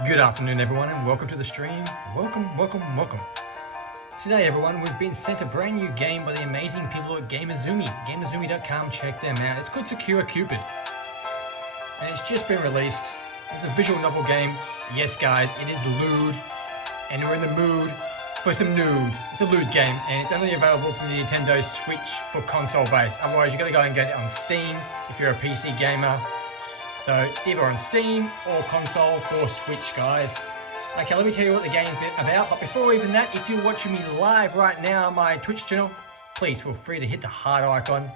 Good afternoon everyone and welcome to the stream. Welcome. Today everyone, we've been sent a brand new game by the amazing people at Gamuzumi. Gamuzumi.com, check them out. It's called Sakura Cupid. And it's just been released. It's a visual novel game. Yes guys, it is lewd. And we're in the mood for some nude. It's a lewd game and it's only available from the Nintendo Switch for console based. Otherwise you gotta go and get it on Steam if you're a PC gamer. So it's either on Steam or console for Switch, guys. Okay, let me tell you what the game's about. But before even that, if you're watching me live right now on my Twitch channel, please feel free to hit the heart icon.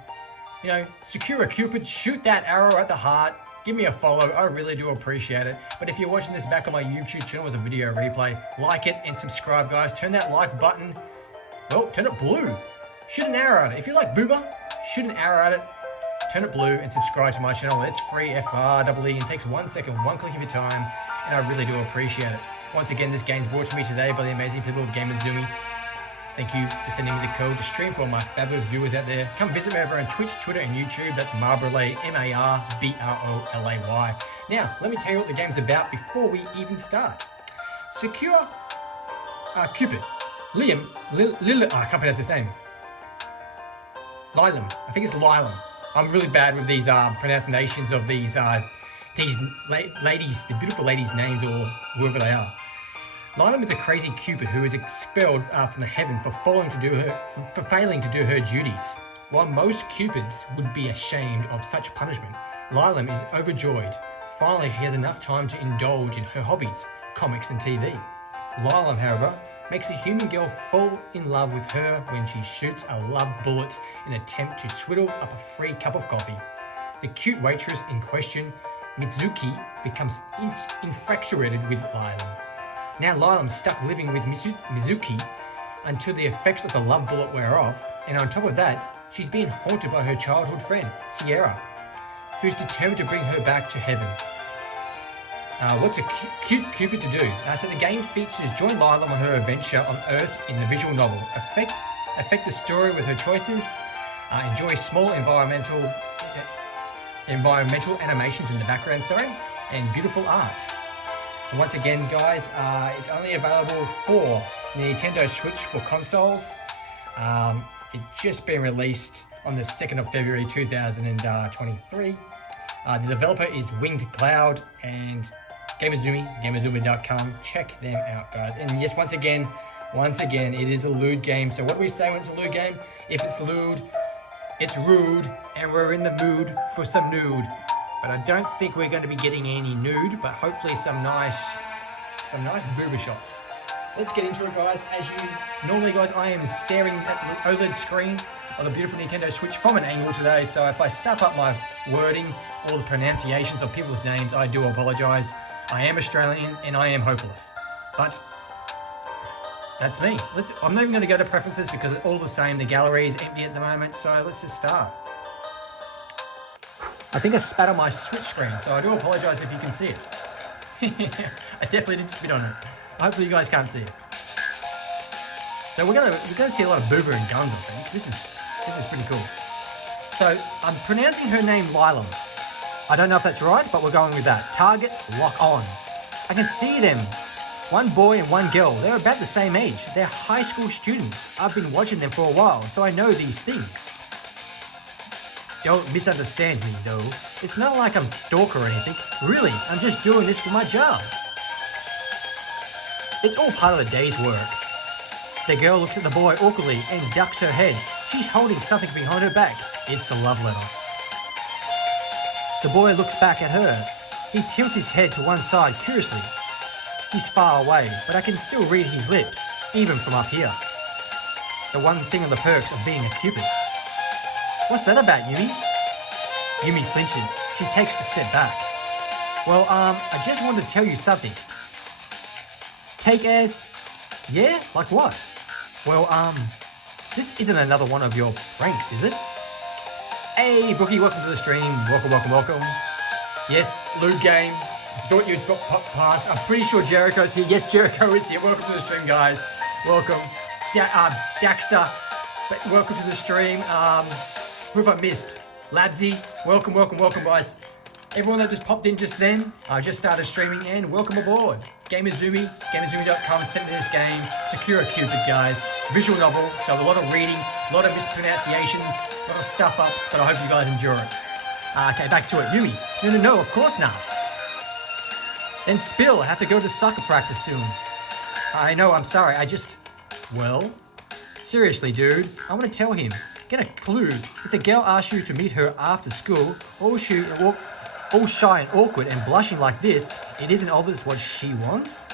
You know, Sakura Cupid, shoot that arrow at the heart. Give me a follow, I really do appreciate it. But if you're watching this back on my YouTube channel as a video replay, like it and subscribe, guys. Turn that like button, well, turn it blue. Shoot an arrow at it. If you like booba, shoot an arrow at it. Turn it blue and subscribe to my channel. It's free, FREE, and takes 1 second, one click of your time, and I really do appreciate it. Once again, this game's brought to me today by the amazing people of Gamuzumi. Thank you for sending me the code to stream for all my fabulous viewers out there. Come visit me over on Twitch, Twitter, and YouTube. That's Marbrolay, M-A-R-B-R-O-L-A-Y. Now, let me tell you what the game's about before we even start. Sakura Cupid. I can't pronounce his name. Lilam. I think it's Lilam. I'm really bad with these pronunciations of these ladies, the beautiful ladies' names or whoever they are. Lilam is a crazy Cupid who is expelled from the heaven for failing to do her duties. While most Cupids would be ashamed of such punishment, Lilam is overjoyed. Finally, she has enough time to indulge in her hobbies, comics and TV. Lilam, however, makes a human girl fall in love with her when she shoots a love bullet in an attempt to swindle up a free cup of coffee. The cute waitress in question, Mitsuki, becomes infatuated with Lilam. Now Lilam's stuck living with Mizuki until the effects of the love bullet wear off, and on top of that, she's being haunted by her childhood friend, Sierra, who's determined to bring her back to heaven. What's a cute Cupid to do? So the game features join Lilam on her adventure on Earth in the visual novel. Affect the story with her choices. Enjoy small environmental animations in the background, and beautiful art. And once again, guys, it's only available for the Nintendo Switch for consoles. It's just been released on the 2nd of February 2023. The developer is Winged Cloud and Gamuzumi.com. Check them out, guys. And yes, once again, it is a lewd game. So what do we say when it's a lewd game? If it's lewd, it's rude, and we're in the mood for some nude. But I don't think we're going to be getting any nude, but hopefully some nice booba shots. Let's get into it, guys. As you normally, guys, I am staring at the OLED screen of the beautiful Nintendo Switch from an angle today. So if I stuff up my wording or the pronunciations of people's names, I do apologize. I am Australian and I am hopeless. But that's me. I'm not even going to go to preferences because it's all the same. The gallery is empty at the moment, so let's just start. I think I spat on my Switch screen, so I do apologize if you can see it. I definitely did spit on it. Hopefully you guys can't see it. So we're gonna see a lot of booba and guns, I think. This is pretty cool. So I'm pronouncing her name Lilam. I don't know if that's right, but we're going with that. Target, lock on. I can see them. One boy and one girl. They're about the same age. They're high school students. I've been watching them for a while, so I know these things. Don't misunderstand me, though. It's not like I'm a stalker or anything. Really, I'm just doing this for my job. It's all part of the day's work. The girl looks at the boy awkwardly and ducks her head. She's holding something behind her back. It's a love letter. The boy looks back at her. He tilts his head to one side curiously. He's far away, but I can still read his lips, even from up here. The one thing on the perks of being a Cupid. What's that about, Yumi? Yumi flinches. She takes a step back. Well, I just wanted to tell you something. Take as... Yeah? Like what? Well, this isn't another one of your pranks, is it? Hey, Brookie, welcome to the stream. Welcome. Yes, lewd game. Thought you'd pop past. I'm pretty sure Jericho's here. Yes, Jericho is here. Welcome to the stream, guys. Welcome. Daxter, welcome to the stream. Who have I missed? Labsy, welcome, guys. Everyone that just popped in just then, I just started streaming and welcome aboard. Gamuzumi, Gamuzumi.com sent me this game, Sakura Cupid, guys. Visual novel, so a lot of reading, a lot of mispronunciations, a lot of stuff ups, but I hope you guys enjoy it. Okay, back to it. Yumi. No, of course not. Then Spill, I have to go to soccer practice soon. I know, I'm sorry, well, seriously, dude, I want to tell him. Get a clue. If a girl asks you to meet her after school, all shy and awkward and blushing like this, it isn't obvious what she wants?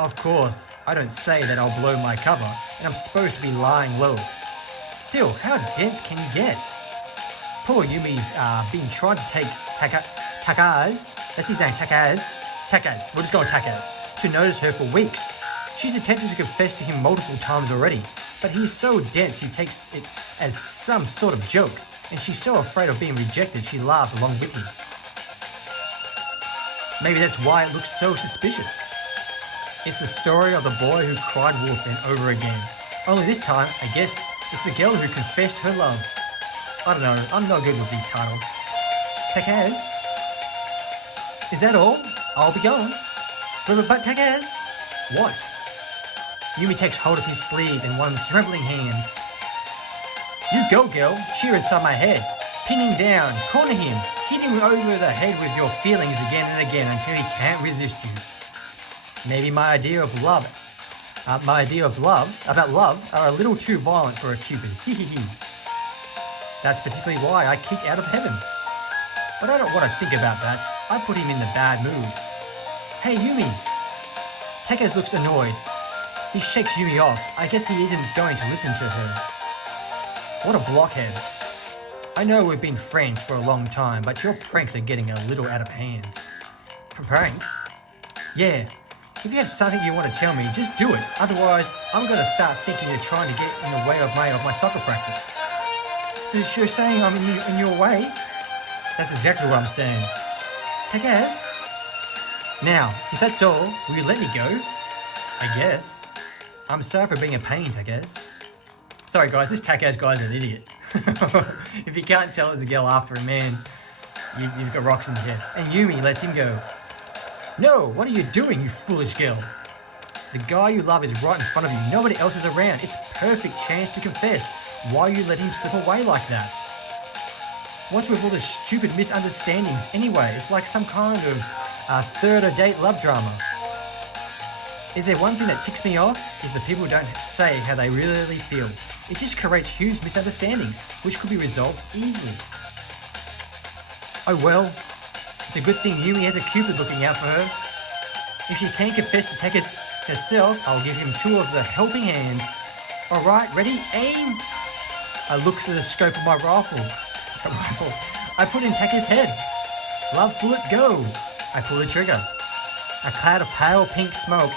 Of course, I don't say that I'll blow my cover, and I'm supposed to be lying low. Still, how dense can you get? Poor Yumi's been trying to take Takaz, that's his name, Takaz, we'll just go on Takaz, to notice her for weeks. She's attempted to confess to him multiple times already, but he's so dense he takes it as some sort of joke, and she's so afraid of being rejected she laughs along with him. Maybe that's why it looks so suspicious. It's the story of the boy who cried wolf and over again. Only this time, I guess, it's the girl who confessed her love. I don't know, I'm not good with these titles. Takaz? Is that all? I'll be gone. But Takaz? What? Yumi takes hold of his sleeve in one trembling hand. You go, girl. Cheer inside my head. Pin him down. Corner him. Hit him over the head with your feelings again and again until he can't resist you. Maybe my idea of love are a little too violent for a Cupid. That's particularly why I kicked out of heaven. But I don't want to think about that. I put him in the bad mood. Hey, Yumi. Takaz looks annoyed. He shakes Yumi off. I guess he isn't going to listen to her. What a blockhead. I know we've been friends for a long time, but your pranks are getting a little out of hand. Pranks? Yeah. If you have something you want to tell me, just do it. Otherwise, I'm going to start thinking you're trying to get in the way of my soccer practice. So you're saying I'm in your way? That's exactly what I'm saying. Takaz? Now, if that's all, will you let me go? I guess. I'm sorry for being a pain, Takaz. Sorry guys, this Takaz guy's an idiot. If you can't tell there's a girl after a man, you've got rocks in the head. And Yumi lets him go. No, what are you doing, you foolish girl? The guy you love is right in front of you. Nobody else is around. It's a perfect chance to confess. Why you let him slip away like that? What's with all the stupid misunderstandings anyway? It's like some kind of third or date love drama. Is there one thing that ticks me off? Is the people who don't say how they really feel. It just creates huge misunderstandings, which could be resolved easily. Oh well, it's a good thing Yumi has a Cupid looking out for her. If she can't confess to Takaz herself, I'll give him 2 of the helping hands. Alright, ready? Aim! I look through the scope of my rifle. I put in Takaz's head. Love bullet, go! I pull the trigger. A cloud of pale pink smoke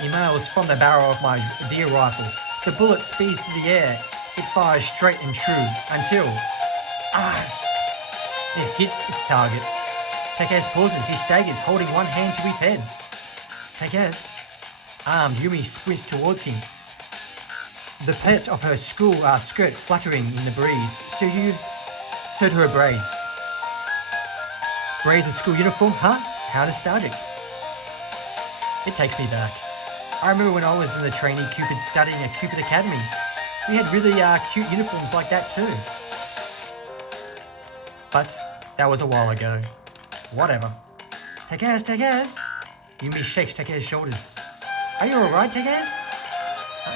emanates from the barrel of my deer rifle. The bullet speeds through the air. It fires straight and true until... it hits its target. Takaz pauses. He staggers, holding one hand to his head. Takaz. Armed, Yumi sprints towards him. The plaits of her school skirt fluttering in the breeze. So do her braids. Braids of school uniform, huh? How nostalgic. It takes me back. I remember when I was in the trainee Cupid studying at Cupid Academy. We had really cute uniforms like that too. But that was a while ago. Whatever. Takaz! Yumi shakes Takaz's shoulders. Are you alright, Takaz?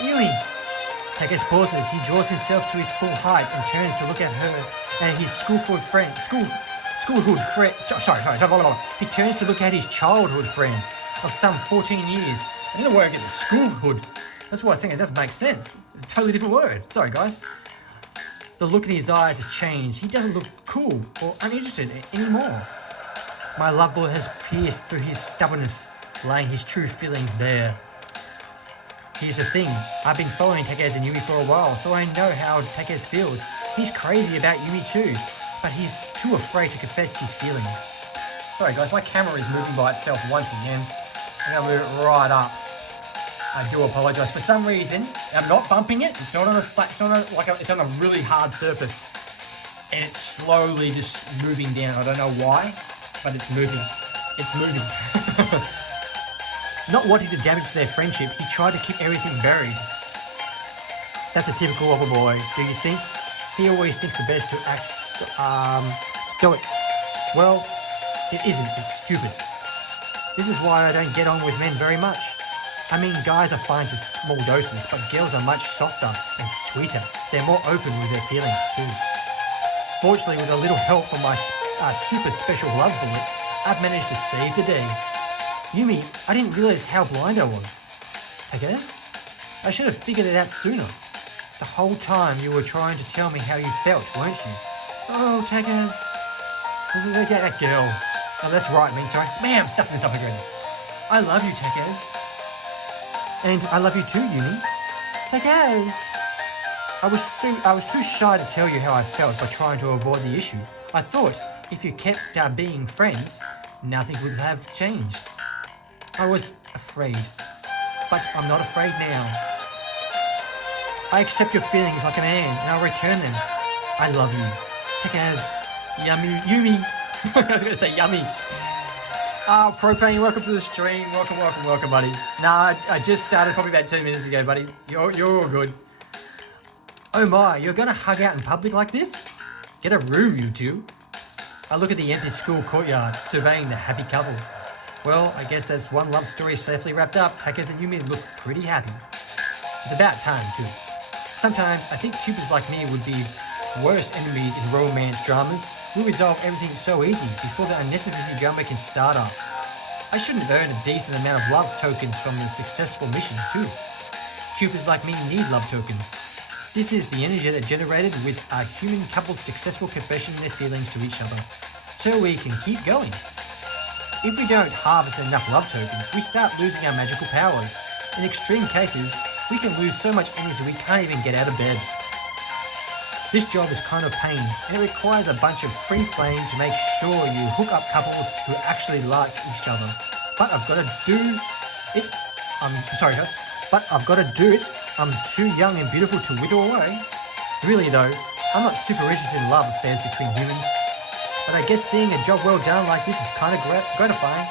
Yumi! Takaz pauses. He draws himself to his full height and turns to look at her and his schoolhood friend. He turns to look at his childhood friend of some 14 years. I don't know where I get the schoolhood. That's why I was saying it doesn't make sense. It's a totally different word. Sorry, guys. The look in his eyes has changed. He doesn't look cool or uninterested anymore. My love bullet has pierced through his stubbornness, laying his true feelings bare. Here's the thing. I've been following Takaz and Yumi for a while, so I know how Takaz feels. He's crazy about Yumi too, but he's too afraid to confess his feelings. Sorry guys, my camera is moving by itself once again. I'm gonna move it right up. I do apologise. For some reason, I'm not bumping it. It's not on a flat. It's on a really hard surface, and it's slowly just moving down. I don't know why, but it's moving. It's moving. Not wanting to damage their friendship, he tried to keep everything buried. That's a typical of a boy, do you think? He always thinks the best to act stoic. Well, it isn't. It's stupid. This is why I don't get on with men very much. I mean, guys are fine to small doses, but girls are much softer and sweeter. They're more open with their feelings too. Fortunately, with a little help from my super special love bullet, I've managed to save the day. Yumi, I didn't realize how blind I was. Takes? I should have figured it out sooner. The whole time you were trying to tell me how you felt, weren't you? Oh, Takes. That girl. Oh, that's right, sorry. Man, I'm stuffing this up again. I love you, Takes. And I love you too, Yumi. Takes. I was too shy to tell you how I felt by trying to avoid the issue. I thought if you kept being friends, nothing would have changed. I was afraid, but I'm not afraid now. I accept your feelings like a man, and I'll return them. I love you. Takes. Yumi. I was going to say yummy. Propane, welcome to the stream. Welcome, buddy. Nah, I just started probably about 10 minutes ago, buddy. You're all good. Oh my, you're going to hug out in public like this? Get a room, you two. I look at the empty school courtyard, surveying the happy couple. Well, I guess that's one love story safely wrapped up. Takes and Yumi look pretty happy. It's about time, too. Sometimes I think Cupids like me would be worst enemies in romance dramas. We resolve everything so easy before the unnecessary drama can start up. I shouldn't have earned a decent amount of love tokens from the successful mission, too. Cupids like me need love tokens. This is the energy that generated with a human couple's successful confession of their feelings to each other, so we can keep going. If we don't harvest enough love tokens, we start losing our magical powers. In extreme cases, we can lose so much energy we can't even get out of bed. This job is kind of pain, and it requires a bunch of pre-planning to make sure you hook up couples who actually like each other. But I've got to do it. Sorry guys, but I've got to do it. I'm too young and beautiful to wither away. Really though, I'm not super interested in love affairs between humans. But I guess seeing a job well done like this is kind of gratifying.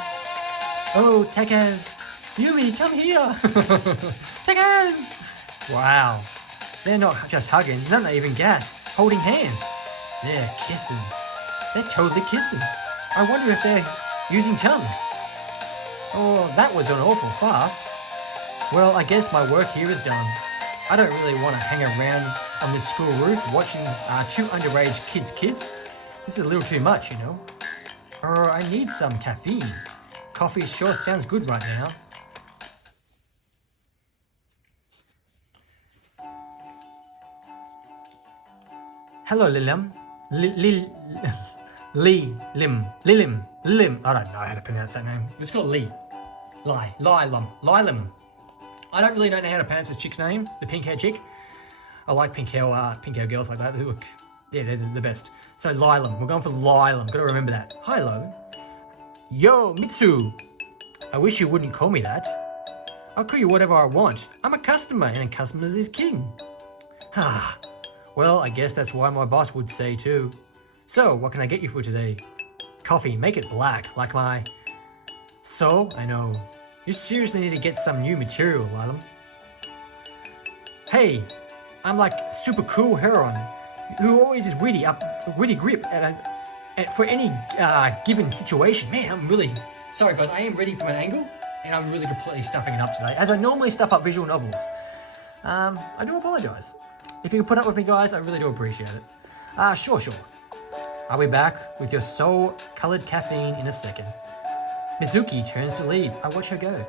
Oh, Takes! Yumi, come here! Takes! Wow. They're not just hugging, they're not even gas, holding hands. They're kissing. They're totally kissing. I wonder if they're using tongues. Oh, that was an awful fast. Well, I guess my work here is done. I don't really want to hang around on this school roof watching two underage kids kiss. This is a little too much, you know. I need some caffeine. Coffee sure sounds good right now. Hello, Lilim. Lilim. I don't know how to pronounce that name. Let's call it Lilim. I don't really know how to pronounce this chick's name, the pink hair chick. I like pink hair girls like that. They look, yeah, they're the best. So Lilim, we're going for Lilim. Gotta remember that. Hi, Lo. Yo, Mitsu. I wish you wouldn't call me that. I'll call you whatever I want. I'm a customer, and customers is king. Well, I guess that's why my boss would say too. So, what can I get you for today? Coffee, make it black, like my... So, I know. You seriously need to get some new material, Lilim. Hey, I'm like super cool heroine, who always is witty grip for any given situation. Man, I'm really... Sorry guys, I am ready from an angle, and I'm really completely stuffing it up today, as I normally stuff up visual novels. I do apologise. If you can put up with me, guys, I really do appreciate it. Sure. I'll be back with your soul-coloured caffeine in a second. Mizuki turns to leave. I watch her go.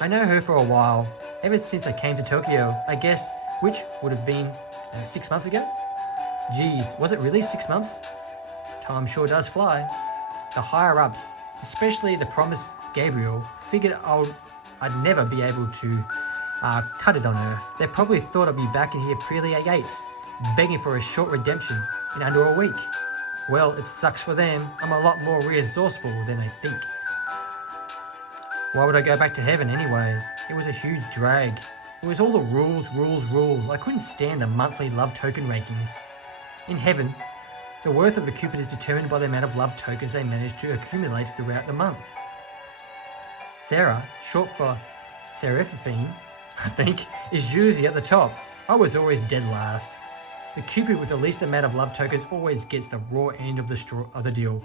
I know her for a while, ever since I came to Tokyo, I guess, which would have been 6 months ago? Geez, was it really 6 months? Time sure does fly. The higher-ups, especially the promised Gabriel, figured I'd never be able to cut it on Earth. They probably thought I'd be back in here purely Yates, begging for a short redemption in under a week. Well, it sucks for them. I'm a lot more resourceful than they think. Why would I go back to heaven anyway? It was a huge drag. It was all the rules. I couldn't stand the monthly love token rankings. In heaven, The worth of the Cupid is determined by the amount of love tokens they manage to accumulate throughout the month. Sarah, short for Seraphine, I think, is usually at the top. I was always dead last. The Cupid with the least amount of love tokens always gets the raw end of the deal.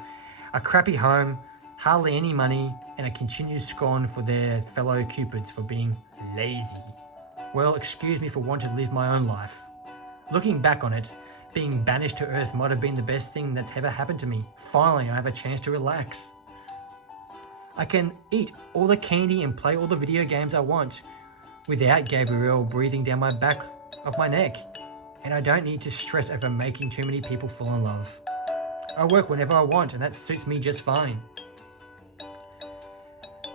A crappy home, hardly any money, and a continued scorn for their fellow Cupids for being lazy. Well, excuse me for wanting to live my own life. Looking back on it, being banished to Earth might have been the best thing that's ever happened to me. Finally, I have a chance to relax. I can eat all the candy and play all the video games I want without Gabrielle breathing down my back of my neck. And I don't need to stress over making too many people fall in love. I work whenever I want and that suits me just fine.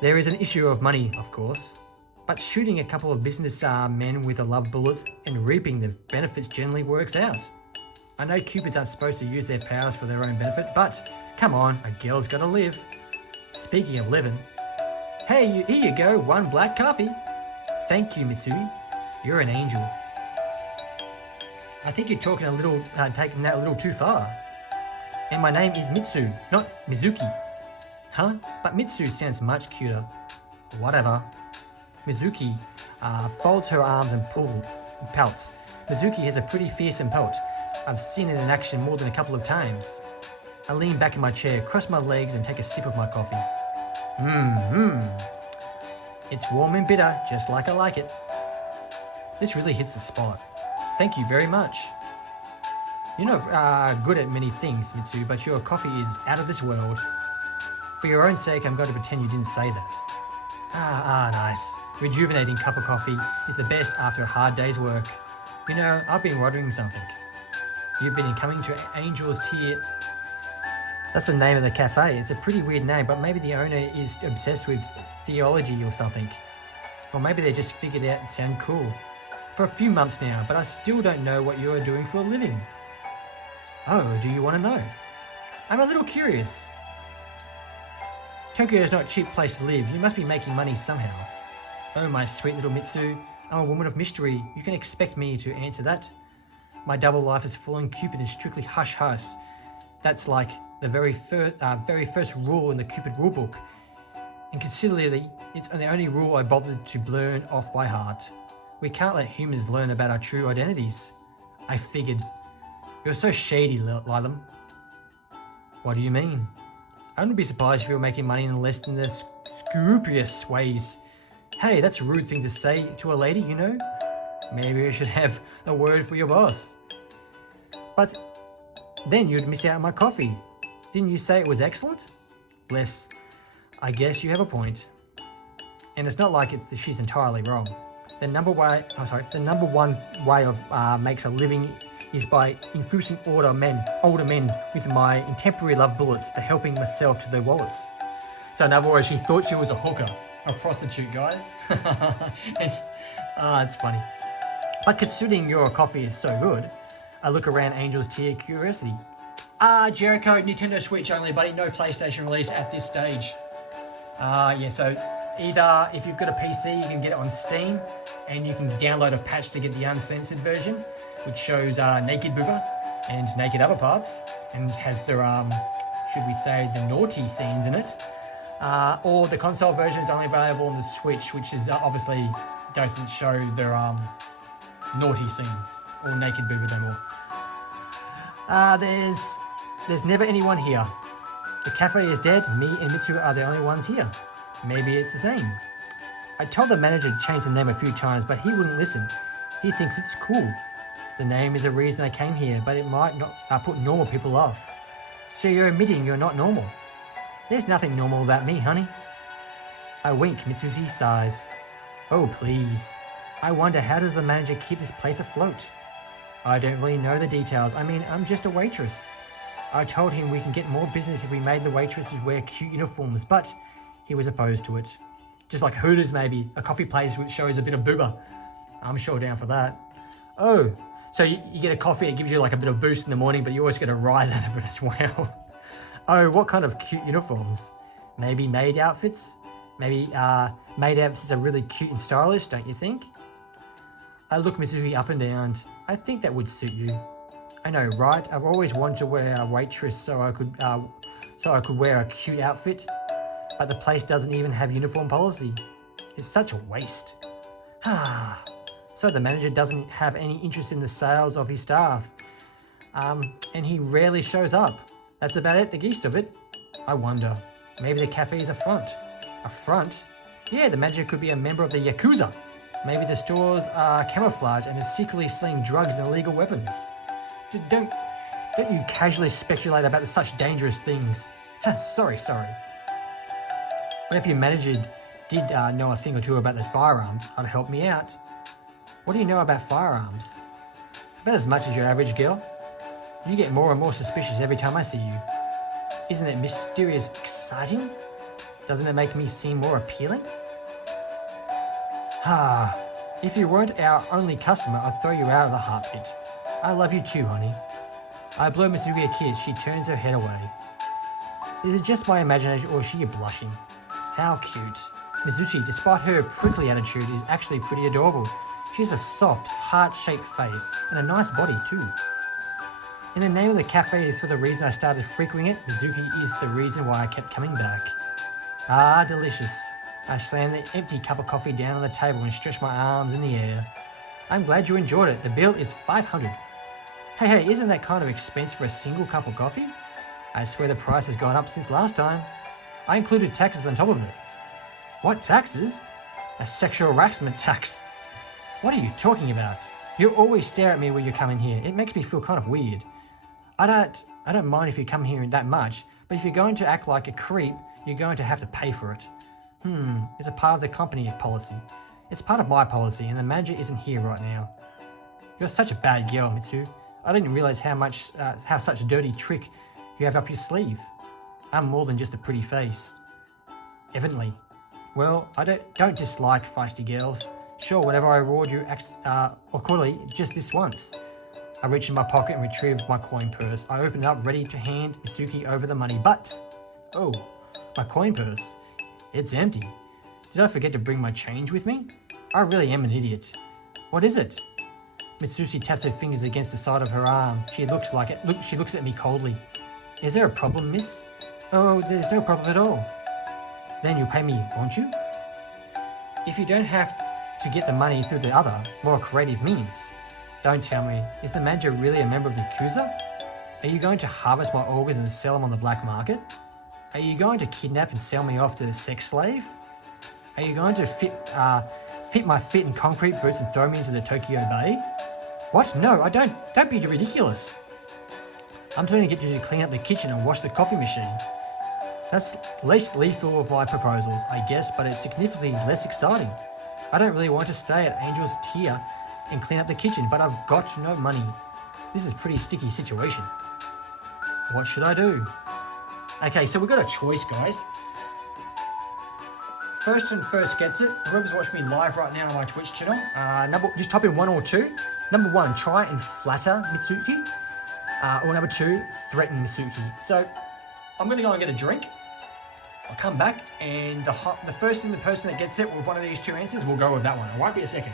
There is an issue of money, of course, but shooting a couple of business men with a love bullet and reaping the benefits generally works out. I know Cupids aren't supposed to use their powers for their own benefit, but come on, a girl's gotta live. Speaking of living, hey, here you go, 1 black coffee. Thank you, Mitsui. You're an angel. I think you're taking that a little too far. And my name is Mitsu, not Mizuki. Huh? But Mitsu sounds much cuter. Whatever. Mizuki folds her arms and pouts. Mizuki has a pretty fearsome pout. I've seen it in action more than a couple of times. I lean back in my chair, cross my legs and take a sip of my coffee. It's warm and bitter, just like I like it. This really hits the spot. Thank you very much. You're not good at many things, Mitsu, but your coffee is out of this world. For your own sake, I'm going to pretend you didn't say that. Nice. Rejuvenating cup of coffee is the best after a hard day's work. You know, I've been wondering something. You've been coming to Angel's Tier. That's the name of the cafe. It's a pretty weird name, but maybe the owner is obsessed with theology or something. Or maybe they just figured out it sounded cool. For a few months now, but I still don't know what you are doing for a living. Oh, do you want to know? I'm a little curious. Tokyo is not a cheap place to live. You must be making money somehow. Oh, my sweet little Mitsu. I'm a woman of mystery. You can expect me to answer that. My double life is full on Cupid and strictly hush-hush. That's like the very first rule in the Cupid rulebook. And considerably, it's the only rule I bothered to learn off by heart. We can't let humans learn about our true identities. I figured. You're so shady, Lilam. What do you mean? I wouldn't be surprised if you were making money in less than the scrupulous ways. Hey, that's a rude thing to say to a lady, you know? Maybe I should have a word for your boss. But then you'd miss out on my coffee. Didn't you say it was excellent? Bless. I guess you have a point. And it's not like she's entirely wrong. The number one way of makes a living is by infusing older men with my intemporary love bullets to helping myself to their wallets. So in other words, she thought she was a hooker, a prostitute, guys. It's funny. But considering your coffee is so good, I look around Angel's Tier curiosity. Jericho, Nintendo Switch only, buddy. No PlayStation release at this stage. So either if you've got a PC, you can get it on Steam, and you can download a patch to get the uncensored version, which shows naked booba and naked other parts, and has their, should we say, the naughty scenes in it. Or the console version is only available on the Switch, which is obviously doesn't show their naughty scenes or naked booba no more. There's never anyone here. The cafe is dead. Me and Mitsu are the only ones here. Maybe it's the same. I told the manager to change the name a few times, but he wouldn't listen. He thinks it's cool. The name is the reason I came here, but it might not put normal people off. So you're admitting you're not normal? There's nothing normal about me, honey. I wink. Mitsushi sighs. Oh, please. I wonder, how does the manager keep this place afloat? I don't really know the details. I mean, I'm just a waitress. I told him we can get more business if we made the waitresses wear cute uniforms, but he was opposed to it. Just like Hooters, maybe. A coffee place which shows a bit of booba. I'm sure down for that. Oh, so you get a coffee, it gives you like a bit of boost in the morning, but you always get a rise out of it as well. Oh, what kind of cute uniforms? Maybe maid outfits? Maybe maid outfits are really cute and stylish, don't you think? I look Mizuki up and down. I think that would suit you. I know, right? I've always wanted to wear a waitress so I could wear a cute outfit, but the place doesn't even have uniform policy. It's such a waste. So the manager doesn't have any interest in the sales of his staff, and he rarely shows up. That's about it, the gist of it. I wonder, maybe the cafe is a front. A front? Yeah, the manager could be a member of the Yakuza. Maybe the stores are camouflaged and is secretly selling drugs and illegal weapons. Don't you casually speculate about such dangerous things. Sorry. What if your manager did know a thing or two about the firearms? I'd help me out. What do you know about firearms? About as much as your average girl. You get more and more suspicious every time I see you. Isn't it mysterious exciting? Doesn't it make me seem more appealing? If you weren't our only customer, I'd throw you out of the heartbeat. I love you too, honey. I blow Mizuki a kiss. She turns her head away. Is it just my imagination or is she blushing? How cute. Mizuki, despite her prickly attitude, is actually pretty adorable. She has a soft, heart-shaped face and a nice body too. And the name of the cafe is for the reason I started frequenting it. Mizuki is the reason why I kept coming back. Ah, delicious. I slammed the empty cup of coffee down on the table and stretched my arms in the air. I'm glad you enjoyed it. The bill is $500. Hey, isn't that kind of expensive for a single cup of coffee? I swear the price has gone up since last time. I included taxes on top of it. What taxes? A sexual harassment tax. What are you talking about? You always stare at me when you come in here. It makes me feel kind of weird. I don't mind if you come here that much, but if you're going to act like a creep, you're going to have to pay for it. It's a part of the company policy. It's part of my policy, and the manager isn't here right now. You're such a bad girl, Mitsu. I didn't realize how such a dirty trick you have up your sleeve. I'm more than just a pretty face. Evidently. Well, I don't dislike feisty girls. Sure, whenever I reward you accordingly, just this once. I reach in my pocket and retrieve my coin purse. I open it up, ready to hand Mitsuki over the money, but... Oh, my coin purse. It's empty. Did I forget to bring my change with me? I really am an idiot. What is it? Mitsuki taps her fingers against the side of her arm. She looks at me coldly. Is there a problem, miss? Oh, there's no problem at all. Then you'll pay me, won't you? If you don't have to get the money through the other, more creative means. Don't tell me, is the manager really a member of the Yakuza? Are you going to harvest my organs and sell them on the black market? Are you going to kidnap and sell me off to a sex slave? Are you going to fit my fit in concrete boots and throw me into the Tokyo Bay? What? No, I don't. Don't be ridiculous. I'm trying to get you to clean up the kitchen and wash the coffee machine. That's least lethal of my proposals, I guess, but it's significantly less exciting. I don't really want to stay at Angel's Tier and clean up the kitchen, but I've got no money. This is a pretty sticky situation. What should I do? Okay, so we've got a choice, guys. First gets it. Whoever's watching me live right now on my Twitch channel, just type in 1 or 2. Number 1, try and flatter Mitsuki. Or number 2, threaten Mitsuki. So I'm going to go and get a drink. I'll come back, and the person that gets it with one of these 2 answers, we'll go with that one. It won't be a second.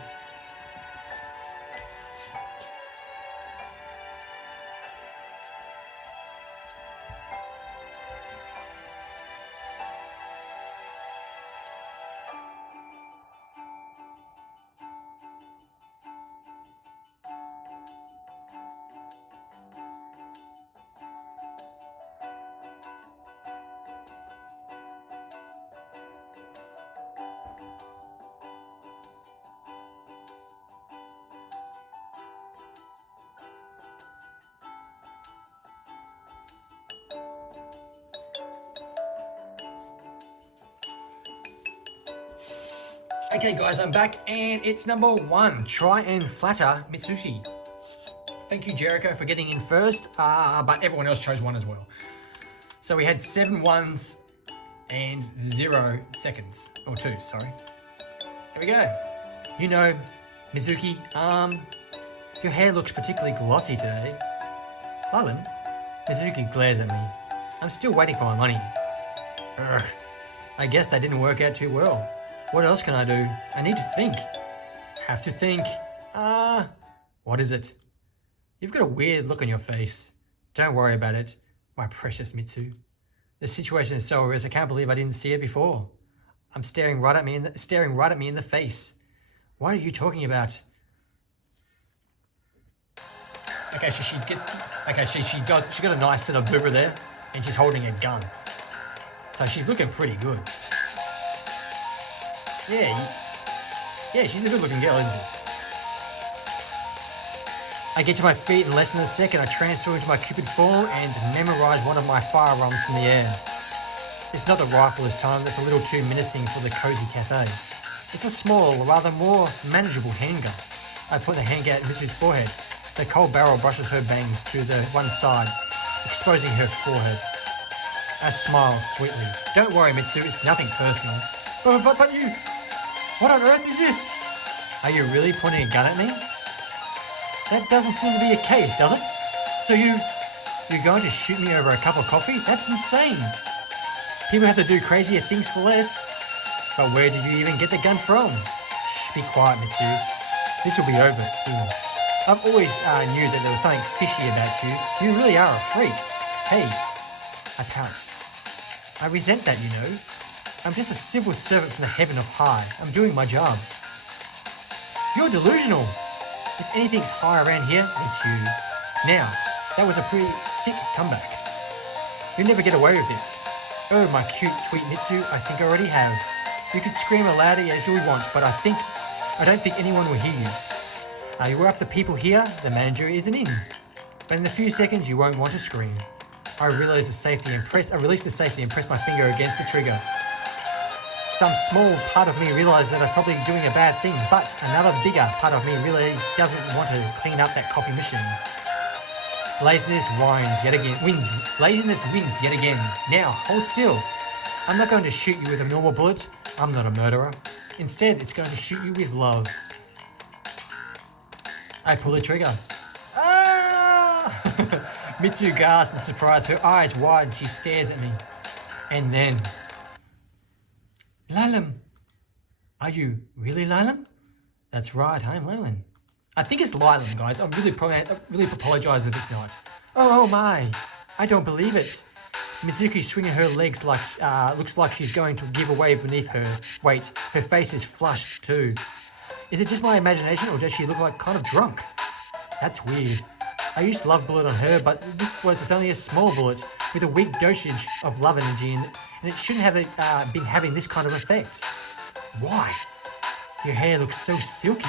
Okay guys, I'm back, and it's number 1. Try and flatter Mitsuki. Thank you, Jericho, for getting in first, but everyone else chose 1 as well. So we had 7 ones and 0 seconds. Or 2, sorry. Here we go. You know, Mitsuki, your hair looks particularly glossy today. Pardon? Mitsuki glares at me. I'm still waiting for my money. Ugh. I guess that didn't work out too well. What else can I do? I need to think. Have to think. What is it? You've got a weird look on your face. Don't worry about it, my precious Mitsu. The situation is so obvious I can't believe I didn't see it before. I'm staring right at me in the face. What are you talking about? Okay, so she got a nice set of booba there, and she's holding a gun. So she's looking pretty good. Yeah, she's a good looking girl, isn't she? I get to my feet in less than a second. I transfer into my Cupid form and memorize one of my firearms from the air. It's not the rifle this time, that's a little too menacing for the cozy cafe. It's a small, rather more manageable handgun. I put the handgun at Mitsu's forehead. The cold barrel brushes her bangs to the one side, exposing her forehead. I smile sweetly. Don't worry, Mitsu, it's nothing personal. But you... What on earth is this? Are you really pointing a gun at me? That doesn't seem to be a case, does it? So you're going to shoot me over a cup of coffee? That's insane. People have to do crazier things for less. But where did you even get the gun from? Shh, be quiet, Mitsu. This will be over soon. I've always knew that there was something fishy about you. You really are a freak. Hey, I pout. I resent that, you know. I'm just a civil servant from the heaven of high. I'm doing my job. You're delusional. If anything's high around here, it's you. Now, that was a pretty sick comeback. You'll never get away with this. Oh, my cute, sweet Mitsu, I think I already have. You could scream as loudly as you want, but I don't think anyone will hear you. You were up to people here, the manager isn't in. But in a few seconds, you won't want to scream. I released the safety and pressed my finger against the trigger. Some small part of me realized that I'm probably doing a bad thing, but another bigger part of me really doesn't want to clean up that coffee machine. Laziness wins yet again. Now, hold still. I'm not going to shoot you with a normal bullet. I'm not a murderer. Instead, it's going to shoot you with love. I pull the trigger. Ah! Mitsu gasps in surprise. Her eyes widen. She stares at me. And then... Laylam. Are you really Laylam? That's right, I'm Laylam. I think it's Laylam, guys. I really apologise for this night. Oh my. I don't believe it. Mizuki's swinging her legs like, looks like she's going to give away beneath her. Wait, her face is flushed too. Is it just my imagination or does she look like kind of drunk? That's weird. I used love bullet on her, but this was only a small bullet with a weak dosage of love energy and it shouldn't have been having this kind of effect. Why? Your hair looks so silky.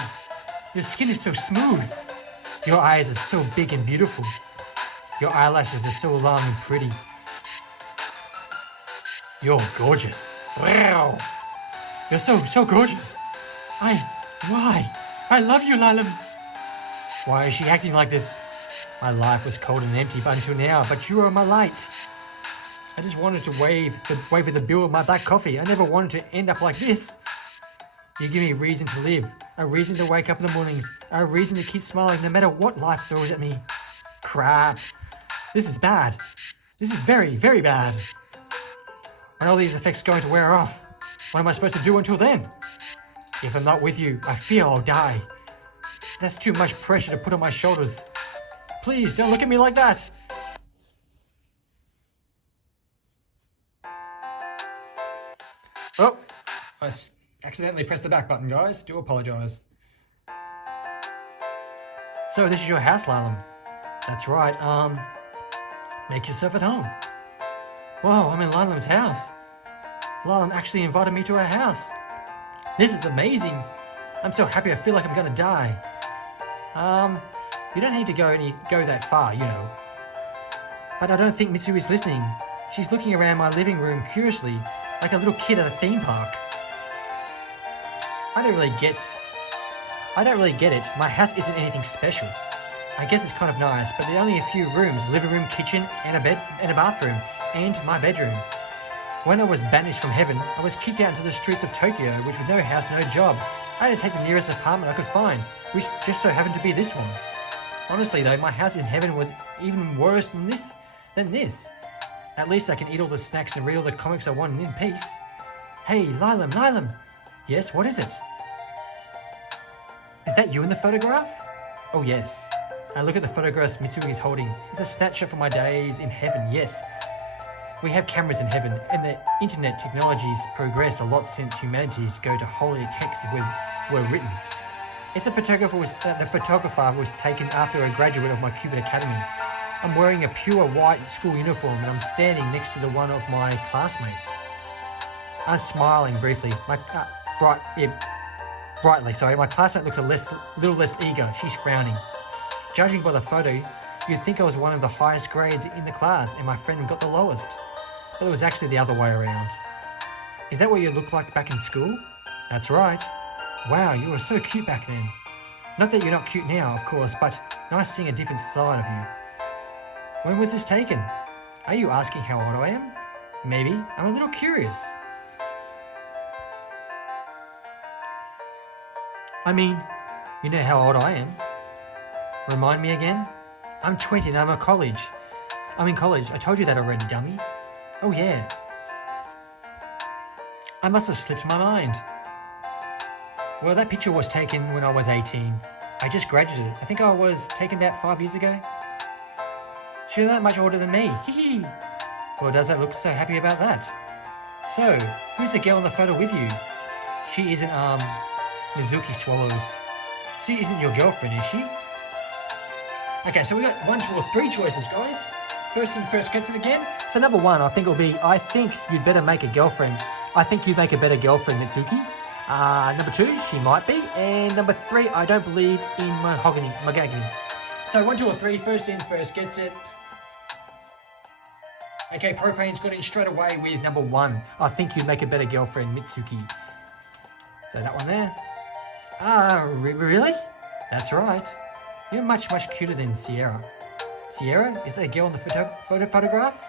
Your skin is so smooth. Your eyes are so big and beautiful. Your eyelashes are so long and pretty. You're gorgeous. Wow. You're so gorgeous. Why? I love you, Laylam. Why is she acting like this? My life was cold and empty until now, but you are my light. I just wanted to wave at the bill of my black coffee. I never wanted to end up like this. You give me a reason to live, a reason to wake up in the mornings, a reason to keep smiling no matter what life throws at me. Crap. This is bad. This is very, very bad. When are all these effects going to wear off? What am I supposed to do until then? If I'm not with you, I fear I'll die. That's too much pressure to put on my shoulders. Please don't look at me like that. Oh, I accidentally pressed the back button, guys. Do apologise. So this is your house, Laylam. That's right. Make yourself at home. Whoa, I'm in Laylam's house. Laylam actually invited me to her house. This is amazing. I'm so happy I feel like I'm gonna die. You don't need to go that far, you know. But I don't think Mitsu is listening. She's looking around my living room curiously, like a little kid at a theme park. I don't really get it. My house isn't anything special. I guess it's kind of nice, but there are only a few rooms, living room, kitchen, and a bed, and a bathroom, and my bedroom. When I was banished from heaven, I was kicked out into the streets of Tokyo, which with no house, no job. I had to take the nearest apartment I could find, which just so happened to be this one. Honestly though, my house in heaven was even worse than this. At least I can eat all the snacks and read all the comics I want in peace. Hey, Laylam. Yes, what is it? Is that you in the photograph? Oh yes. I look at the photographs Mitsuki's holding. It's a snapshot from my days in heaven, yes. We have cameras in heaven, and the internet technologies progress a lot since humanities go to holy texts were written. It's the photographer was taken after a graduate of my Cupid Academy. I'm wearing a pure white school uniform, and I'm standing next to the one of my classmates. I'm smiling briefly. Brightly. My classmate looked a little less eager. She's frowning. Judging by the photo, you'd think I was one of the highest grades in the class, and my friend got the lowest. But it was actually the other way around. Is that what you looked like back in school? That's right. Wow, you were so cute back then. Not that you're not cute now, of course, but nice seeing a different side of you. When was this taken? Are you asking how old I am? Maybe. I'm a little curious. I mean, you know how old I am. Remind me again? I'm 20 and I'm in college. I told you that already, dummy. Oh yeah. I must have slipped my mind. Well, that picture was taken when I was 18. I just graduated. I think I was taken about 5 years ago. She's that much older than me. Hee. Well, does that look so happy about that? So, who's the girl in the photo with you? She isn't, Mizuki swallows. She isn't your girlfriend, is she? Okay, so we got 1, 2, or 3 choices, guys. First gets it again. So number 1, I think it'll be, I think you'd better make a girlfriend. I think you'd make a better girlfriend, Mitsuki. Number 2, she might be. And number 3, I don't believe in mahogany. So 1, 2, or 3, first in, first gets it. Okay, Propane's got in straight away with number 1. I think you'd make a better girlfriend, Mitsuki. So that one there. Really? That's right. You're much cuter than Sierra. Sierra? Is that a girl in the photograph?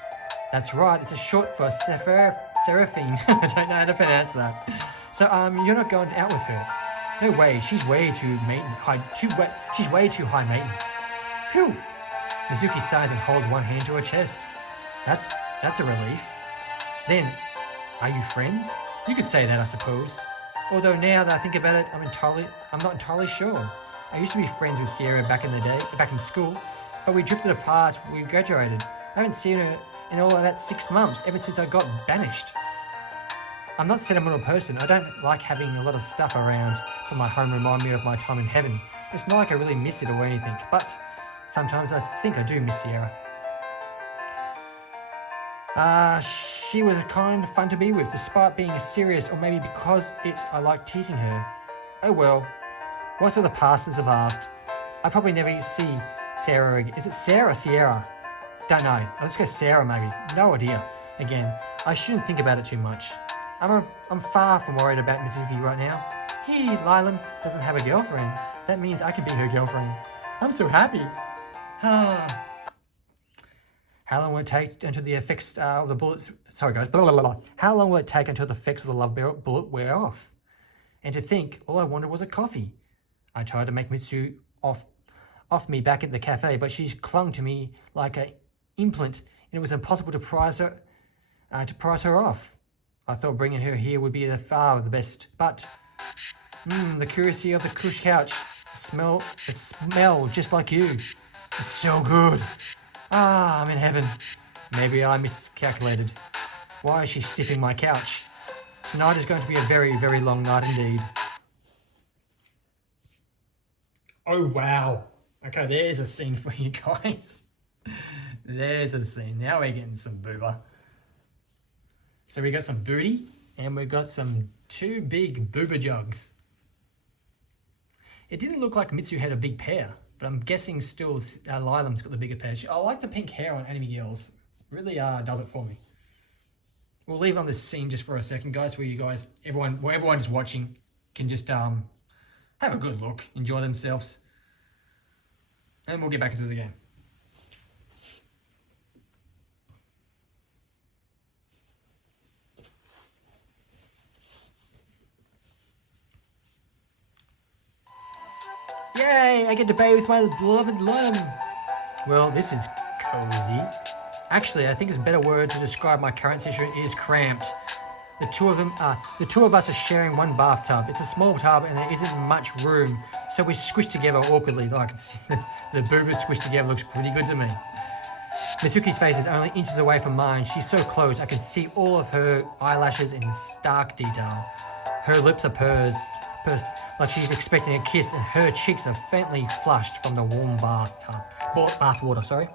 That's right, it's a short for Seraphine. I don't know how to pronounce that. So, you're not going out with her? No way, she's way too high maintenance. Phew! Mizuki sighs and holds one hand to her chest. That's a relief. Then, are you friends? You could say that, I suppose. Although now that I think about it, I'm not entirely sure. I used to be friends with Sierra back in school, but we drifted apart when we graduated. I haven't seen her in all about 6 months, ever since I got banished. I'm not a sentimental person. I don't like having a lot of stuff around from my home remind me of my time in heaven. It's not like I really miss it or anything, but sometimes I think I do miss Sierra. She was kind of fun to be with, despite being serious, or maybe because I like teasing her. Oh well, what's of the past is the past. I probably never see Sarah again. Is it Sarah or Sierra? Don't know. Let's go Sarah maybe. No idea. Again, I shouldn't think about it too much. I'm far from worried about Mizuki right now. Lilam doesn't have a girlfriend. That means I can be her girlfriend. I'm so happy. How long will it take until the effects of the bullets... Sorry, guys. How long will it take until the effects of the love bullet wear off? And to think, all I wanted was a coffee. I tried to make Mitsu off me back at the cafe, but she's clung to me like an implant, and it was impossible to prize her off. I thought bringing her here would be far the best, but... the curiosity of the cush couch. The smell just like you. It's so good. I'm in heaven. Maybe I miscalculated. Why is she stiffing my couch? Tonight is going to be a very, very long night indeed. Oh, wow. Okay, there's a scene for you guys. There's a scene. Now we're getting some booba. So we got some booty, and we got some 2 big booba jugs. It didn't look like Mitsu had a big pair, but I'm guessing still Lilam's got the bigger pair. I like the pink hair on anime girls. Really does it for me. We'll leave on this scene just for a second, guys, where everyone is watching can just have a good look, enjoy themselves, and we'll get back into the game. Yay, I get to bathe with my beloved Lilam. Well, this is cozy. Actually, I think it's a better word to describe my current situation is cramped. The two of us are sharing one bathtub. It's a small tub and there isn't much room, So we squished together awkwardly. I can see the boobas squished together looks pretty good to me. Mitsuki's face is only inches away from mine. She's so close, I can see all of her eyelashes in stark detail. Her lips are pursed like she's expecting a kiss, and her cheeks are faintly flushed from the warm bath water.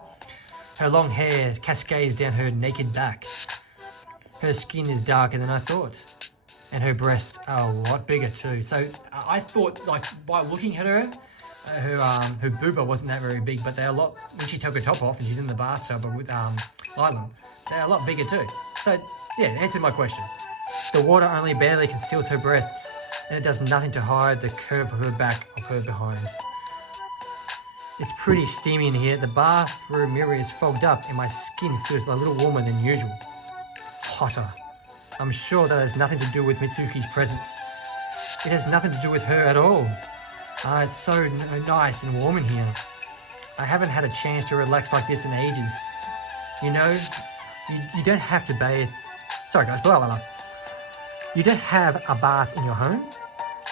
Her long hair cascades down her naked back. Her skin is darker than I thought, and her breasts are a lot bigger too. So I thought, like, by looking at her booba wasn't that very big, but they're a lot, when she took her top off and she's in the bathtub with Island, they're a lot bigger too. So yeah, answer my question. The water only barely conceals her breasts, and it does nothing to hide the curve of her back of her behind. It's pretty steamy in here. The bathroom mirror is fogged up and my skin feels a little warmer than usual. Hotter. I'm sure that has nothing to do with Mitsuki's presence. It has nothing to do with her at all. It's so nice and warm in here. I haven't had a chance to relax like this in ages. You know, you don't have to bathe. Sorry guys, blah blah blah. You don't have a bath in your home?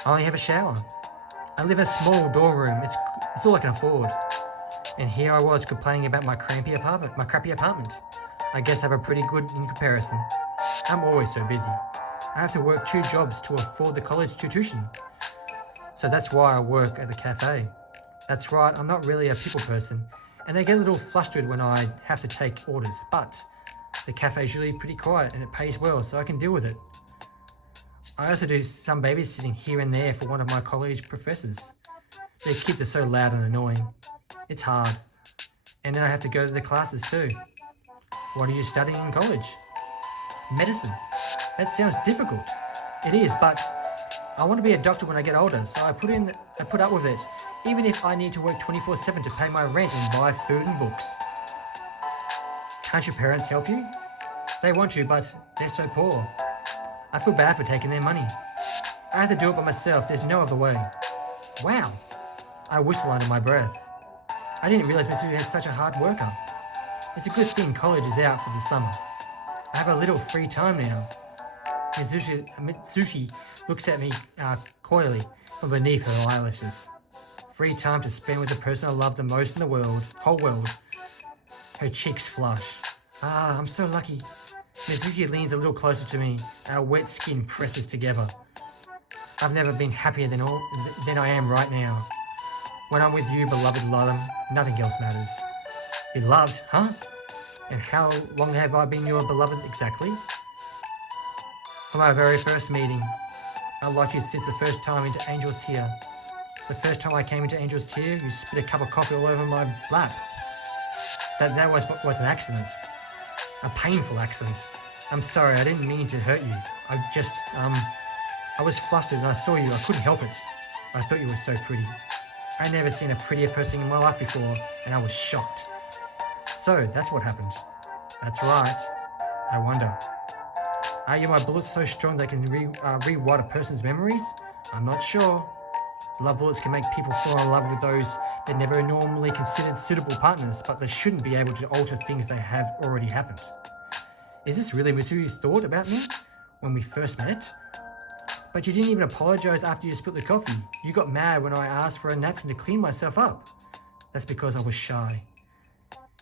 I only have a shower. I live in a small dorm room. It's all I can afford. And here I was complaining about my crappy apartment. I guess I have a pretty good in comparison. I'm always so busy. I have to work 2 jobs to afford the college tuition. So that's why I work at the cafe. That's right, I'm not really a people person, and I get a little flustered when I have to take orders, but the cafe is usually pretty quiet and it pays well, so I can deal with it. I also do some babysitting here and there for one of my college professors. Their kids are so loud and annoying. It's hard. And then I have to go to the classes too. What are you studying in college? Medicine. That sounds difficult. It is, but I want to be a doctor when I get older, so I put up with it, even if I need to work 24/7 to pay my rent and buy food and books. Can't your parents help you? They want to, but they're so poor. I feel bad for taking their money. I have to do it by myself, there's no other way. Wow. I whistle under my breath. I didn't realize Mitsuki had such a hard worker. It's a good thing college is out for the summer. I have a little free time now. Mitsuki looks at me coyly from beneath her eyelashes. Free time to spend with the person I love the most in the whole world. Her cheeks flush. I'm so lucky. Mitsuki leans a little closer to me. Our wet skin presses together. I've never been happier than I am right now. When I'm with you, beloved Lilam, nothing else matters. Beloved, huh? And how long have I been your beloved exactly? From our very first meeting. I liked you since the first time into Angel's Tear. The first time I came into Angel's Tear, you spit a cup of coffee all over my lap. That was an accident. A painful accident. I'm sorry, I didn't mean to hurt you. I was flustered and I saw you. I couldn't help it. I thought you were so pretty. I'd never seen a prettier person in my life before, and I was shocked. So, that's what happened. That's right. I wonder. Are my bullets so strong they can rewrite a person's memories? I'm not sure. Love bullets can make people fall in love with those they never normally considered suitable partners, but they shouldn't be able to alter things that have already happened. Is this really Mitsuki's thought about me when we first met? But you didn't even apologize after you spilled the coffee. You got mad when I asked for a napkin to clean myself up. That's because I was shy.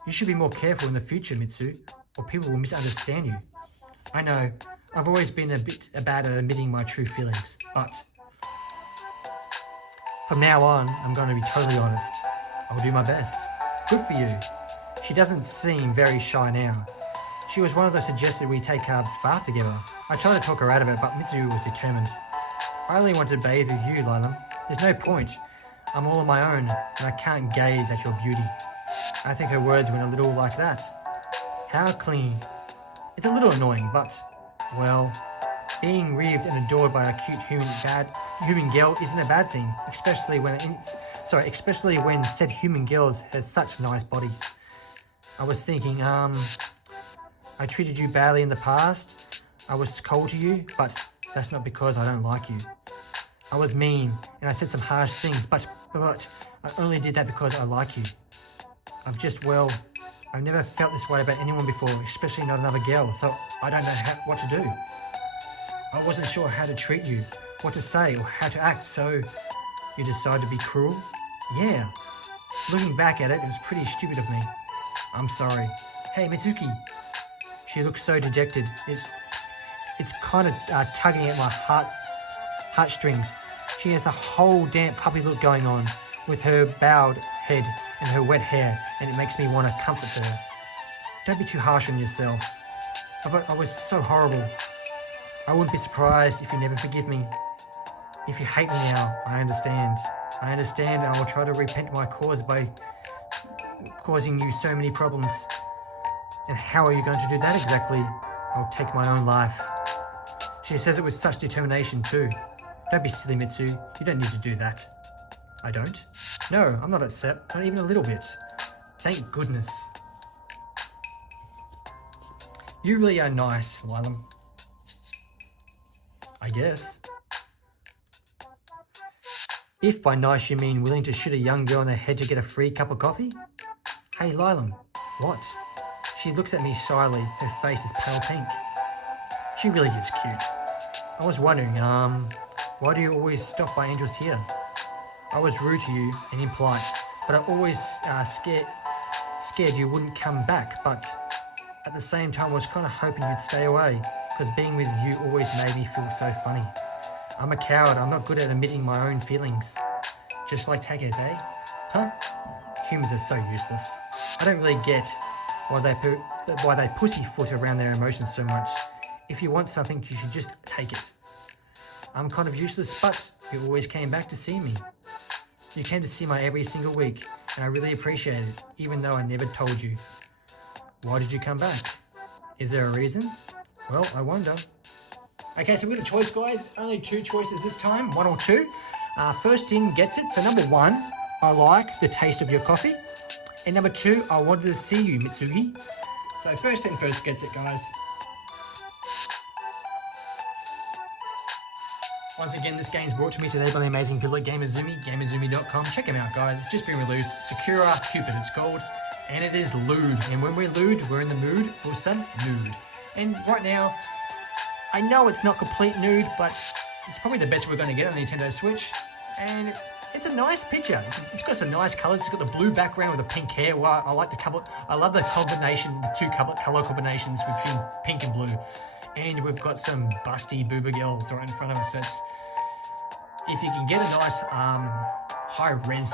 You should be more careful in the future, Mitsu, or people will misunderstand you. I know, I've always been a bit bad at admitting my true feelings, but from now on, I'm going to be totally honest. I'll do my best. Good for you. She doesn't seem very shy now. She was one of those suggested we take a bath together. I tried to talk her out of it, but Mitsu was determined. I only want to bathe with you, Lilam. There's no point. I'm all on my own, and I can't gaze at your beauty. I think her words went a little like that. How clean. It's a little annoying, but, well, being reaved and adored by a cute human girl isn't a bad thing, especially when said human girls has such nice bodies. I was thinking, I treated you badly in the past. I was cold to you, but that's not because I don't like you. I was mean, and I said some harsh things, but I only did that because I like you. I've never felt this way about anyone before, especially not another girl, so I don't know what to do. I wasn't sure how to treat you, what to say, or how to act, so You decided to be cruel? Yeah. Looking back at it, it was pretty stupid of me. I'm sorry. Hey, Mitsuki. She looks so dejected. It's kind of tugging at my heartstrings. She has the whole damn puppy look going on with her bowed head and her wet hair, and it makes me want to comfort her. Don't be too harsh on yourself. I was so horrible. I wouldn't be surprised if you never forgive me. If you hate me now, I understand. I understand, and I will try to repent my cause by causing you so many problems. And how are you going to do that exactly? I'll take my own life. She says it with such determination too. Don't be silly, Mitsu. You don't need to do that. I don't? No, I'm not upset. Not even a little bit. Thank goodness. You really are nice, Lilam. I guess. If by nice you mean willing to shoot a young girl in the head to get a free cup of coffee? Hey, Lilam. What? She looks at me shyly. Her face is pale pink. She really is cute. I was wondering, why do you always stop by Angel's Tier? I was rude to you and impolite, but I always scared you wouldn't come back, but at the same time I was kind of hoping you'd stay away, because being with you always made me feel so funny. I'm a coward. I'm not good at admitting my own feelings. Just like Takes, eh? Huh? Humans are so useless. I don't really get why they pussyfoot around their emotions so much. If you want something, you should just take it. I'm kind of useless, but you always came back to see me. You came to see me every single week, and I really appreciate it, even though I never told you. Why did you come back? Is there a reason? Well, I wonder. Okay, so we've got a choice, guys. Only 2 choices this time, 1 or 2. First in gets it. So number 1, I like the taste of your coffee. And number 2, I wanted to see you, Mitsuki. So first in first gets it, guys. Once again, this game's brought to me today by the amazing people at Gamuzumi, gamuzumi.com. Check them out, guys. It's just been released. Sakura Cupid, it's called. And it is lewd. And when we're lewd, we're in the mood for some nude. And right now, I know it's not complete nude, but it's probably the best we're going to get on the Nintendo Switch. And it's a nice picture. It's got some nice colours. It's got the blue background with the pink hair. Well, I like the color. I love the combination, the 2 colour combinations between pink and blue. And we've got some busty booba girls right in front of us. So if you can get a nice high-res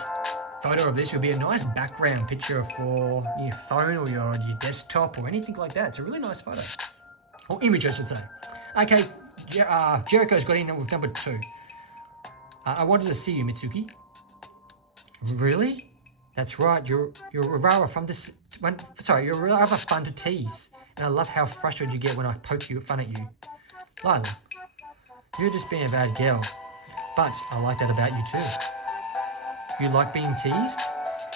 photo of this, it'll be a nice background picture for your phone or your desktop or anything like that. It's a really nice photo. Or image, I should say. Okay, Jericho's got in with number 2. I wanted to see you, Mitsuki. Really? That's right. You're rather fun to tease, and I love how frustrated you get when I poke fun at you. Lila, you're just being a bad girl, but I like that about you too. You like being teased?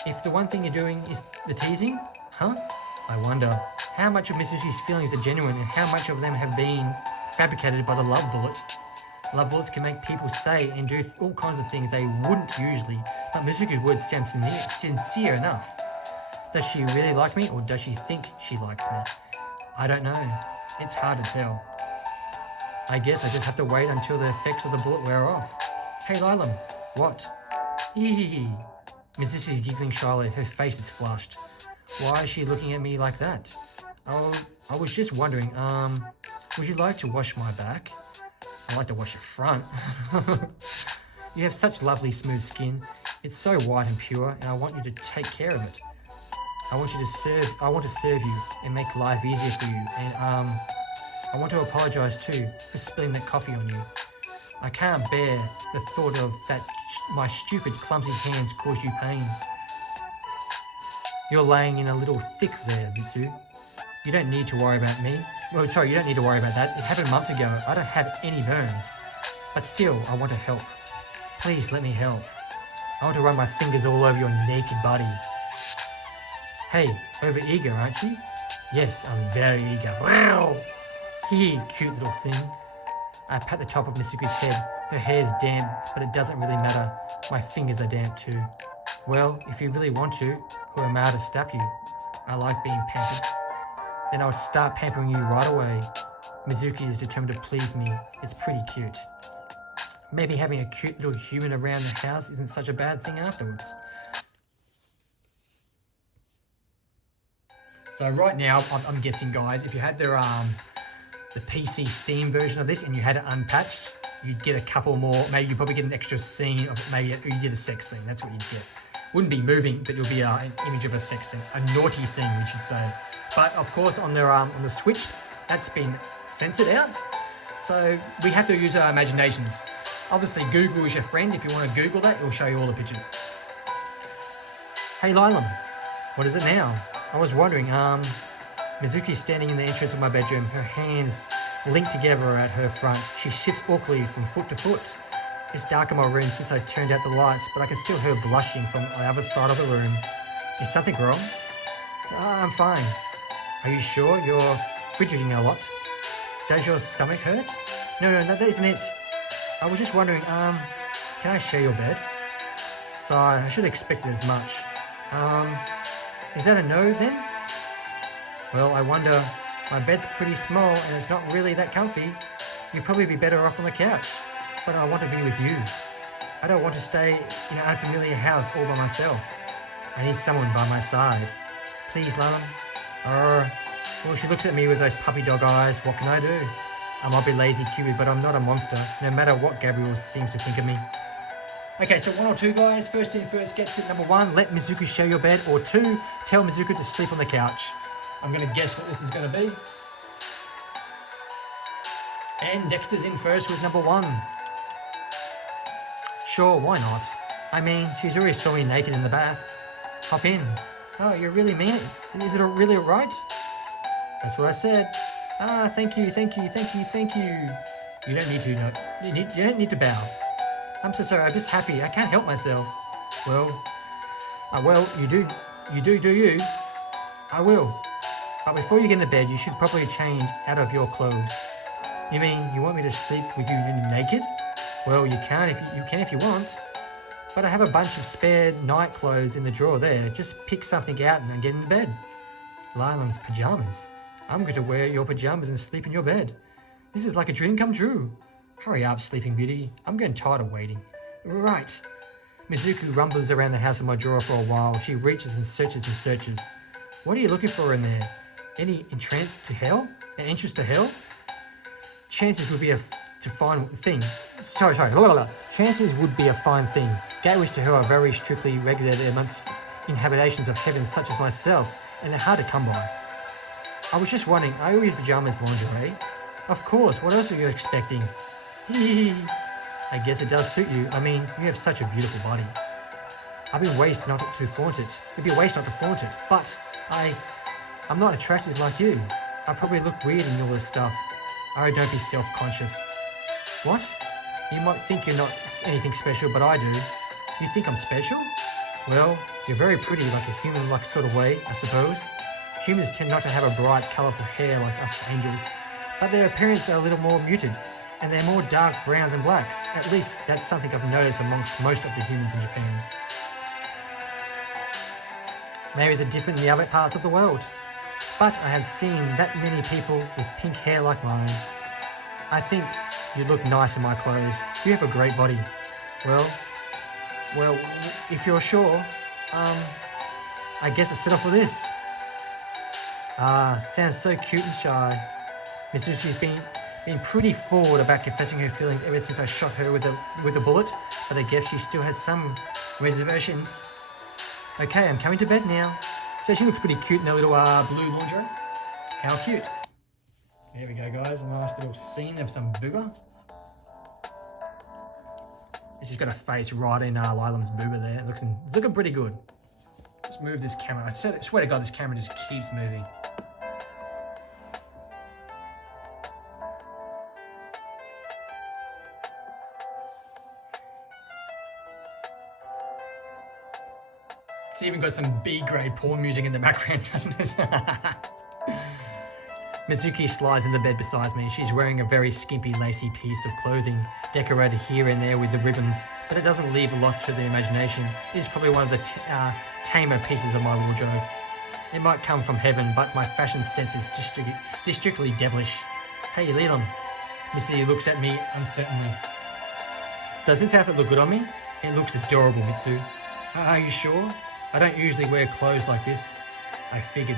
If the one thing you're doing is the teasing, huh? I wonder how much of Mitsuki's feelings are genuine and how much of them have been fabricated by the love bullet. Love bullets can make people say and do all kinds of things they wouldn't usually, but Mitsuki's words sound sincere enough. Does she really like me, or does she think she likes me? I don't know. It's hard to tell. I guess I just have to wait until the effects of the bullet wear off. Hey, Lilam. What? Hee. Mitsuki's giggling shyly. Her face is flushed. Why is she looking at me like that? Oh, I was just wondering, would you like to wash my back? I like to wash your front. You have such lovely smooth skin. It's so white and pure, and I want you to take care of it. I want to serve you and make life easier for you. And I want to apologize too for spilling that coffee on you. I can't bear the thought of that my stupid, clumsy hands cause you pain. You're laying in a little thick there, Mitsu. You don't need to worry about me. Well, sorry, you don't need to worry about that. It happened months ago. I don't have any burns. But still, I want to help. Please let me help. I want to run my fingers all over your naked body. Hey, over eager, aren't you? Yes, I'm very eager. Wow! Hee, cute little thing. I pat the top of Mitsuki's head. Her hair's damp, but it doesn't really matter. My fingers are damp too. Well, if you really want to, who am I to stop you? I like being pampered. Then I would start pampering you right away. Mizuki is determined to please me. It's pretty cute. maybe having a cute little human around the house isn't such a bad thing afterwards. So right now, I'm guessing, guys, if you had the PC Steam version of this and you had it unpatched, you'd get a couple more, maybe you'd probably get an extra scene of, maybe you did a sex scene, that's what you'd get. Wouldn't be moving, but it'll be an image of a sex scene, a naughty scene, we should say. But of course, on the Switch, that's been censored out. So we have to use our imaginations. Obviously, Google is your friend. If you want to Google that, it'll show you all the pictures. Hey, Lylam, what is it now? I was wondering, Mizuki's standing in the entrance of my bedroom, her hands linked together at her front. She shifts awkwardly from foot to foot. It's dark in my room since I turned out the lights, but I can still hear her blushing from the other side of the room. Is something wrong? I'm fine. Are you sure? You're fidgeting a lot. Does your stomach hurt? No, that isn't it. I was just wondering, can I share your bed? Sigh, I should have expected as much. Is that a no then? Well, I wonder, my bed's pretty small and it's not really that comfy. You'd probably be better off on the couch. But I want to be with you. I don't want to stay in an unfamiliar house all by myself. I need someone by my side. Please, Lana. Well, she looks at me with those puppy dog eyes. What can I do? I might be lazy, Cupid, but I'm not a monster, no matter what Gabriel seems to think of me. Okay, so 1 or 2, guys. First in, first gets it. Number 1, let Mizuki share your bed. Or 2, tell Mizuki to sleep on the couch. I'm going to guess what this is going to be. And Dexter's in first with number 1. Sure, why not? I mean, she's already saw me naked in the bath. Hop in. Oh, you really mean it? Is it really right? That's what I said. Thank you. You don't need to, no. You don't need to bow. I'm so sorry, I'm just happy. I can't help myself. Well, you do you? I will. But before you get into bed, you should probably change out of your clothes. You mean you want me to sleep with you naked? Well, you can if you want. But I have a bunch of spare night clothes in the drawer there. Just pick something out and get into bed. Lylan's pajamas. I'm going to wear your pajamas and sleep in your bed. This is like a dream come true. Hurry up, Sleeping Beauty. I'm getting tired of waiting. Right. Mizuki rumbles around the house in my drawer for a while. She reaches and searches. What are you looking for in there? Any interest to hell? Chances would be a fine thing. Chances would be a fine thing. Gateways to hell are very strictly regulated amongst inhabitations of heaven such as myself, and they're hard to come by. I was just wondering, are your pajamas lingerie? Of course, what else are you expecting? I guess it does suit you. I mean, you have such a beautiful body. I'd be waste not to flaunt it. It'd be a waste not to flaunt it. But I'm not attractive like you. I probably look weird in all this stuff. Oh, don't be self-conscious. What? You might think you're not anything special, but I do. You think I'm special? Well, you're very pretty, like a human-like sort of way, I suppose. Humans tend not to have a bright, colourful hair like us angels, but their appearance are a little more muted, and they're more dark browns and blacks. At least that's something I've noticed amongst most of the humans in Japan. Maybe it's different in the other parts of the world, but I have seen that many people with pink hair like mine. I think you look nice in my clothes. You have a great body. Well, if you're sure, I guess I settle for this. Sounds so cute and shy. Mizuki's been pretty forward about confessing her feelings ever since I shot her with a bullet, but I guess she still has some reservations. Okay, I'm coming to bed now. So she looks pretty cute in her little blue lingerie. How cute. There we go, guys. A nice little scene of some booba. She's got a face right in Lilam's booba there. It's looking pretty good. Just move this camera. I swear to God, this camera just keeps moving. It's even got some B-grade porn music in the background, doesn't it? Mizuki slides into bed beside me. She's wearing a very skimpy, lacy piece of clothing, decorated here and there with the ribbons, but it doesn't leave a lot to the imagination. It is probably one of the tamer pieces of my wardrobe. It might come from heaven, but my fashion sense is districtly devilish. Hey, Leland. Missy looks at me uncertainly. Does this outfit look good on me? It looks adorable, Mitsu. Are you sure? I don't usually wear clothes like this. I figured.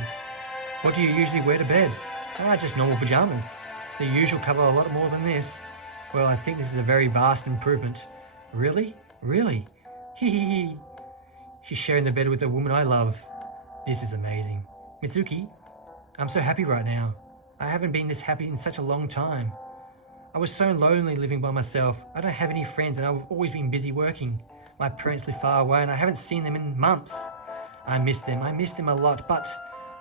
What do you usually wear to bed? Just normal pajamas. The usual cover a lot more than this. Well, I think this is a very vast improvement. Really? Really? Hee hee hee. She's sharing the bed with a woman I love. This is amazing. Mitsuki, I'm so happy right now. I haven't been this happy in such a long time. I was so lonely living by myself. I don't have any friends and I've always been busy working. My parents live far away and I haven't seen them in months. I miss them a lot, but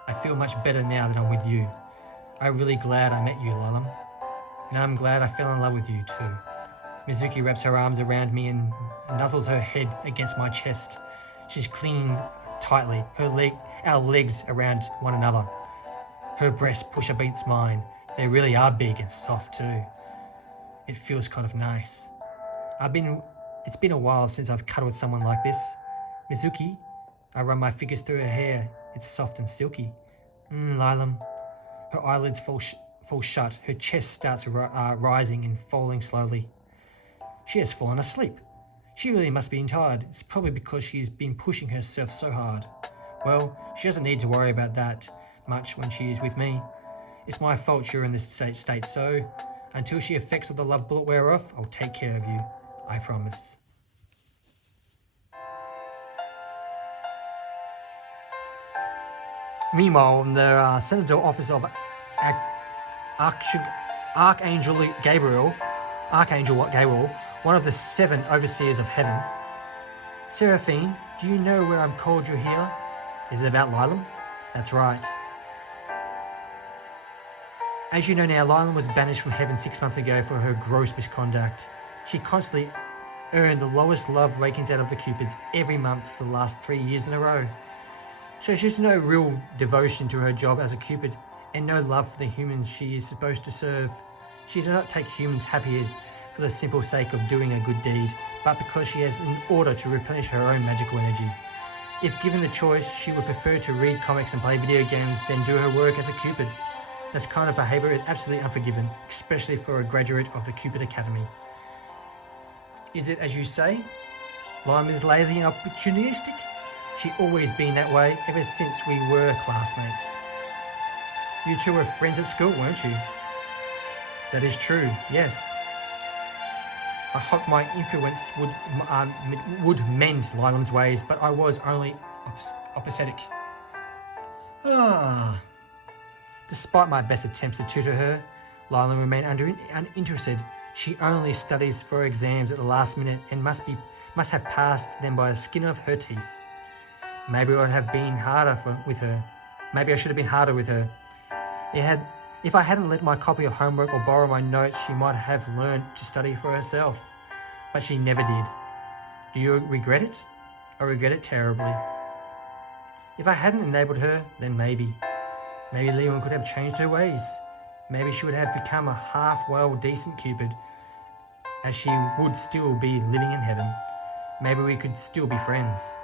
I feel much better now that I'm with you. I'm really glad I met you, Lilam. And I'm glad I fell in love with you too. Mizuki wraps her arms around me and nuzzles her head against my chest. She's clinging tightly, our legs around one another. Her breasts push against mine. They really are big and soft too. It feels kind of nice. It's been a while since I've cuddled someone like this. Mizuki, I run my fingers through her hair. It's soft and silky. Lilam. Her eyelids fall shut. Her chest starts rising and falling slowly. She has fallen asleep. She really must be tired. It's probably because she's been pushing herself so hard. Well, she doesn't need to worry about that much when she is with me. It's my fault you're in this state, so until the effects of the love bullet wear off, I'll take care of you. I promise. Meanwhile, in the Senator office of Archangel Gabriel, one of the 7 overseers of heaven. Seraphine, do you know where I'm called you here? Is it about Lilam? That's right. As you know now, Lilam was banished from heaven 6 months ago for her gross misconduct. She constantly earned the lowest love ratings out of the Cupids every month for the last 3 years in a row. So she's no real devotion to her job as a Cupid and no love for the humans she is supposed to serve. She does not take humans happy for the simple sake of doing a good deed, but because she has in order to replenish her own magical energy. If given the choice, she would prefer to read comics and play video games than do her work as a Cupid. This kind of behaviour is absolutely unforgiven, especially for a graduate of the Cupid Academy. Is it as you say? Lilam is lazy and opportunistic? She's always been that way ever since we were classmates. You two were friends at school, weren't you? That is true, yes. I hoped my influence would mend Lilam's ways, but I was only apathetic. Despite my best attempts to tutor her, Lilam remained uninterested. She only studies for exams at the last minute and must have passed them by the skin of her teeth. Maybe I would have been harder with her. Maybe I should have been harder with her. If I hadn't let my copy of homework or borrow my notes, she might have learned to study for herself. But she never did. Do you regret it? I regret it terribly. If I hadn't enabled her, then maybe Lilam could have changed her ways. Maybe she would have become a half-well decent Cupid, as she would still be living in heaven. Maybe we could still be friends.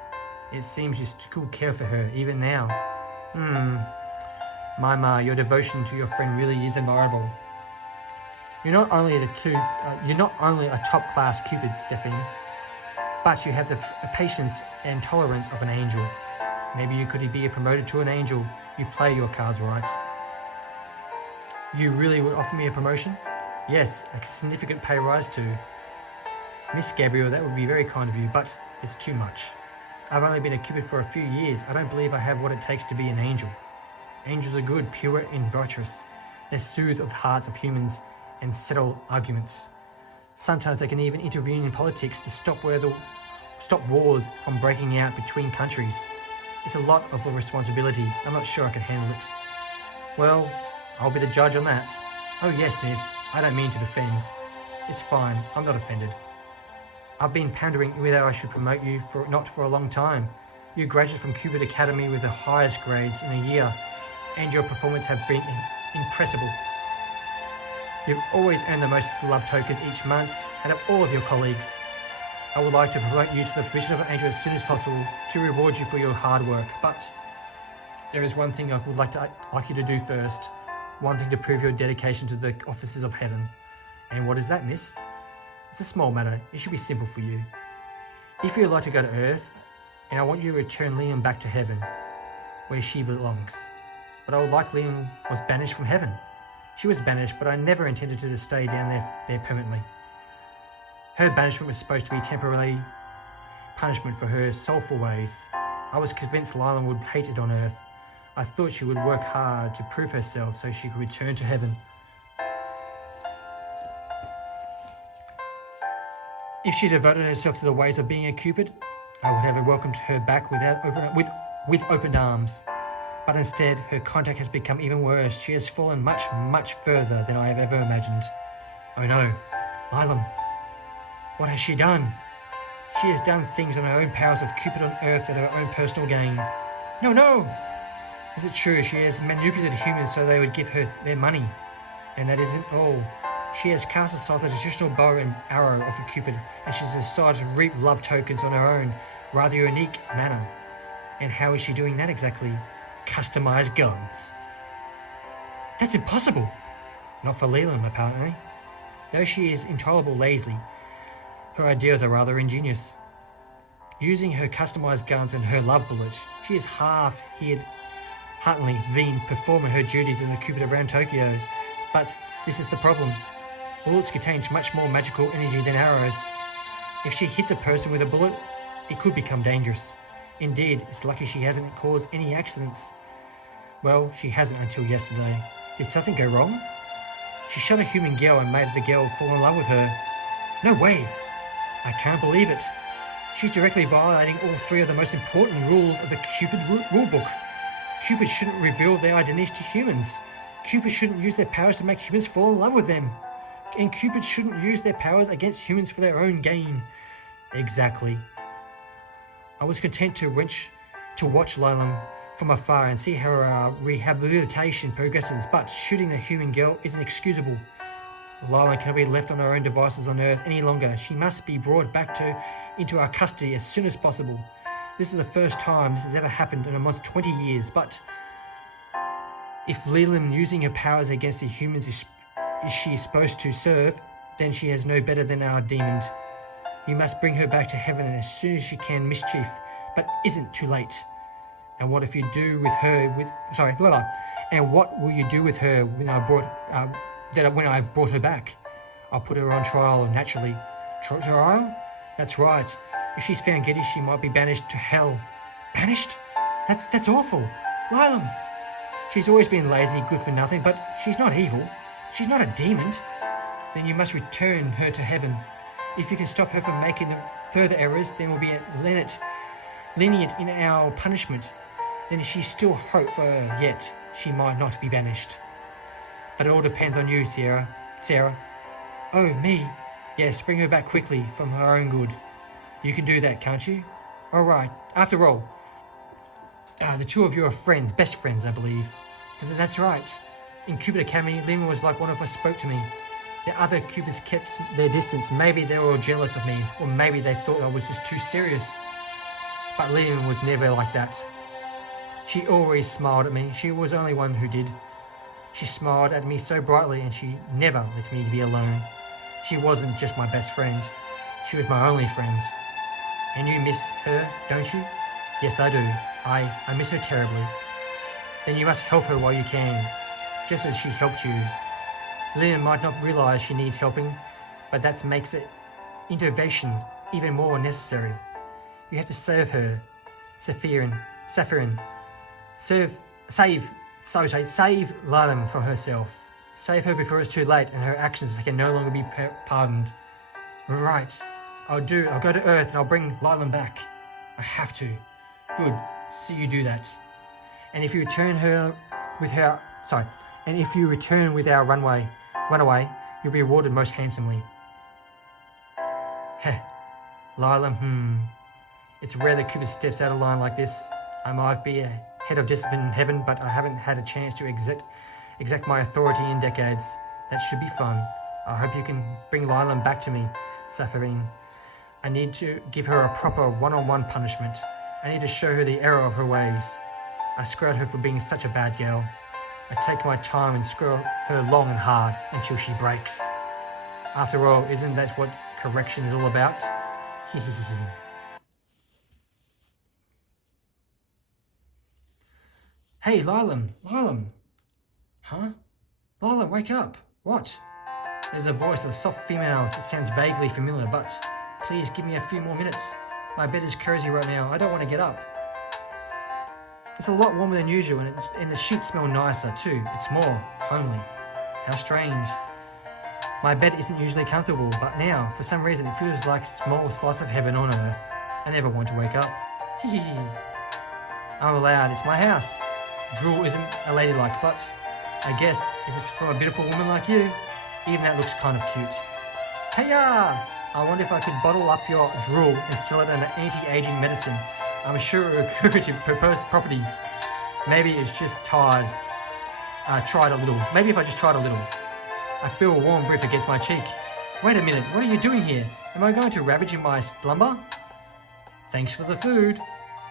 It seems you still care for her, even now. Mama, your devotion to your friend really is admirable. You're not only a top-class Cupid, Stephanie, but you have the patience and tolerance of an angel. Maybe you could be promoted to an angel. You play your cards right. You really would offer me a promotion? Yes, a significant pay rise too. Miss Gabriel, that would be very kind of you, but it's too much. I've only been a Cupid for a few years. I don't believe I have what it takes to be an angel. Angels are good, pure and virtuous. They soothe the hearts of humans and settle arguments. Sometimes they can even intervene in politics to stop wars from breaking out between countries. It's a lot of responsibility. I'm not sure I can handle it. Well, I'll be the judge on that. Oh yes, miss. I don't mean to offend. It's fine. I'm not offended. I've been pondering whether I should promote you not for a long time. You graduated from Cupid Academy with the highest grades in a year, and your performance have been impressive. You've always earned the most love tokens each month out of all of your colleagues. I would like to promote you to the position of an angel as soon as possible to reward you for your hard work, but there is one thing I would like you to do first. One thing to prove your dedication to the offices of heaven. And what is that, miss? It's a small matter. It should be simple for you. If you'd like to go to Earth, and I want you to return Liam back to heaven, where she belongs. But I would like Liam was banished from heaven. She was banished, but I never intended her to stay down there permanently. Her banishment was supposed to be temporary punishment for her soulful ways. I was convinced Lila would hate it on Earth. I thought she would work hard to prove herself so she could return to heaven. If she devoted herself to the ways of being a Cupid, I would have welcomed her back with open arms. But instead, her contact has become even worse. She has fallen much, much further than I have ever imagined. Oh no, Lilam, what has she done? She has done things on her own powers of Cupid on Earth at her own personal gain. No! Is it true she has manipulated humans so they would give her their money? And that isn't all. She has cast aside the traditional bow and arrow of a Cupid, and she's decided to reap love tokens on her own, rather unique manner. And how is she doing that exactly? Customized guns. That's impossible! Not for Leland, apparently. Though she is intolerable lazy, her ideas are rather ingenious. Using her customized guns and her love bullets, she has heartily been performing her duties as a Cupid around Tokyo. But this is the problem. Bullets contain much more magical energy than arrows. If she hits a person with a bullet, it could become dangerous. Indeed, it's lucky she hasn't caused any accidents. Well, she hasn't until yesterday. Did something go wrong? She shot a human girl and made the girl fall in love with her. No way! I can't believe it. She's directly violating all three of the most important rules of the Cupid rulebook. Cupid shouldn't reveal their identities to humans. Cupid shouldn't use their powers to make humans fall in love with them. And Cupid shouldn't use their powers against humans for their own gain. Exactly. I was content to watch Lilam from afar and see how her rehabilitation progresses, but shooting the human girl isn't excusable. Lilam cannot be left on her own devices on Earth any longer. She must be brought back into our custody as soon as possible. This is the first time this has ever happened in almost 20 years, but if Leland using her powers against the humans is she supposed to serve, then she has no better than our demon. You must bring her back to heaven as soon as she can, mischief, but isn't too late. And what if you do with her And what will you do with her when I've brought her back? I'll put her on trial naturally. Trial? That's right. If she's found guilty, she might be banished to hell. Banished? That's awful. Lilam. She's always been lazy, good for nothing, but she's not evil. She's not a demon. Then you must return her to heaven. If you can stop her from making further errors, then we'll be lenient in our punishment. Then she's still hope for her, yet she might not be banished. But it all depends on you, Sarah. Oh, me? Yes, bring her back quickly, from her own good. You can do that, can't you? All right. After all, the two of you are friends, best friends, I believe. That's right. In Cupid Academy, Lima was like one of us spoke to me. The other Cupids kept their distance. Maybe they were all jealous of me, or maybe they thought I was just too serious. But Lima was never like that. She always smiled at me. She was the only one who did. She smiled at me so brightly, and she never let me be alone. She wasn't just my best friend. She was my only friend. And you miss her, don't you? Yes, I do. I miss her terribly. Then you must help her while you can, just as she helped you. Lynn might not realize she needs helping, but that makes it intervention even more necessary. You have to save her, Saphirin. Save Lilam from herself. Save her before it's too late and her actions can no longer be pardoned. Right. I'll go to Earth and I'll bring Lilam back. I have to. Good. See you do that. And if you return with our runaway, you'll be rewarded most handsomely. Heh. Lilam, It's rare that Cupid steps out of line like this. I might be a head of discipline in heaven, but I haven't had a chance to exact my authority in decades. That should be fun. I hope you can bring Lilam back to me, Saphirin. I need to give her a proper one-on-one punishment. I need to show her the error of her ways. I screw at her for being such a bad girl. I take my time and screw her long and hard until she breaks. After all, isn't that what correction is all about? Hey, Lylam. Huh? Lylam, wake up. What? There's a voice of soft females. It sounds vaguely familiar, but please give me a few more minutes. My bed is cozy right now. I don't want to get up. It's a lot warmer than usual, and the sheets smell nicer too. It's more homely. How strange. My bed isn't usually comfortable, but now, for some reason, it feels like a small slice of heaven on earth. I never want to wake up. I'm allowed. It's my house. Drool isn't a ladylike, but I guess if it's from a beautiful woman like you, even that looks kind of cute. Hey-ya! I wonder if I could bottle up your drool and sell it as an anti-aging medicine. I'm sure it has curative properties. Maybe it's just tried a little. Maybe if I just tried a little. I feel a warm breath against my cheek. Wait a minute, what are you doing here? Am I going to ravage in my slumber? Thanks for the food.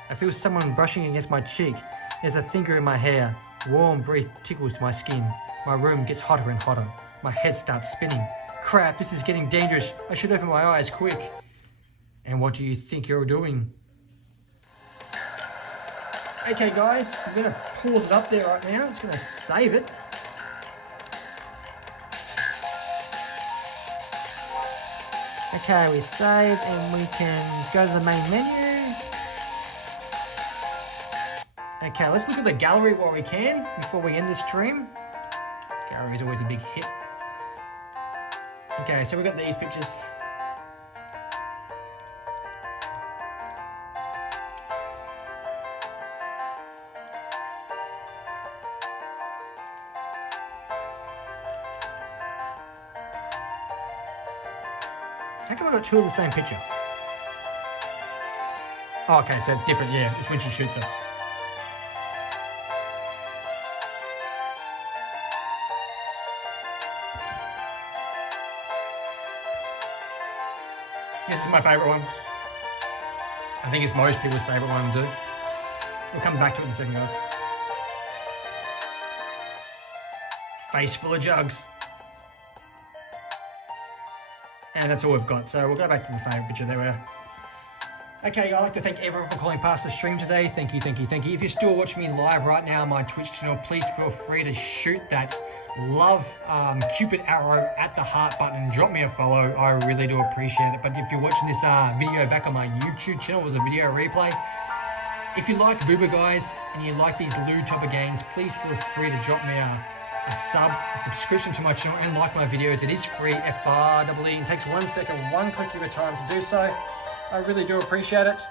I feel someone brushing against my cheek. There's a finger in my hair. Warm breath tickles my skin. My room gets hotter and hotter. My head starts spinning. Crap, this is getting dangerous. I should open my eyes quick. And what do you think you're doing? Okay guys, I'm going to pause it up there right now. It's going to save it. Okay, we saved and we can go to the main menu. Okay, let's look at the gallery while we can before we end the stream. Gallery is always a big hit. Okay, so we've got these pictures. How come I got two of the same picture? Oh, okay, so it's different, yeah. It's when she shoots her. This is my favourite one. I think it's most people's favourite one too. We'll come back to it in a second, guys. Face full of jugs. And that's all we've got. So we'll go back to the favourite picture. There we are. Okay, I'd like to thank everyone for calling past the stream today. Thank you. If you're still watching me live right now on my Twitch channel, please feel free to shoot that love Cupid arrow at the heart button and drop me a follow. I really do appreciate it. But if you're watching this video back on my YouTube channel as a video replay, if you like booba guys and you like these lewd type of games, please feel free to drop me a subscription to my channel and like my videos. It is free, FREE. It takes 1 second, one click of your time to do so. I really do appreciate it.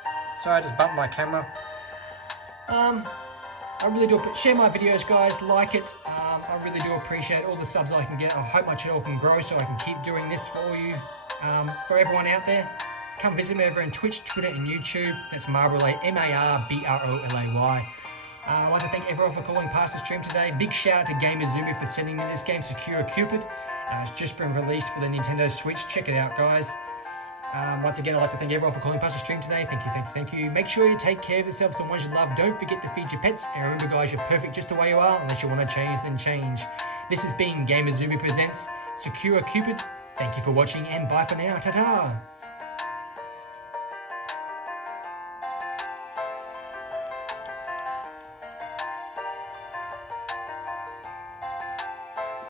Sorry, I just bumped my camera. I really do share my videos, guys. Like it. I really do appreciate all the subs I can get. I hope my channel can grow so I can keep doing this for you. For everyone out there, come visit me over on Twitch, Twitter, and YouTube. That's Marbrolay, MARBROLAY. I'd like to thank everyone for calling past the stream today. Big shout out to Gamuzumi for sending me this game, Sakura Cupid. It's just been released for the Nintendo Switch. Check it out, guys. Once again, I'd like to thank everyone for calling past the stream today. Thank you. Make sure you take care of yourselves and ones you love. Don't forget to feed your pets. And remember, guys, you're perfect just the way you are. Unless you want to change, then change. This has been Gamuzumi Presents Sakura Cupid. Thank you for watching and bye for now. Ta-ta.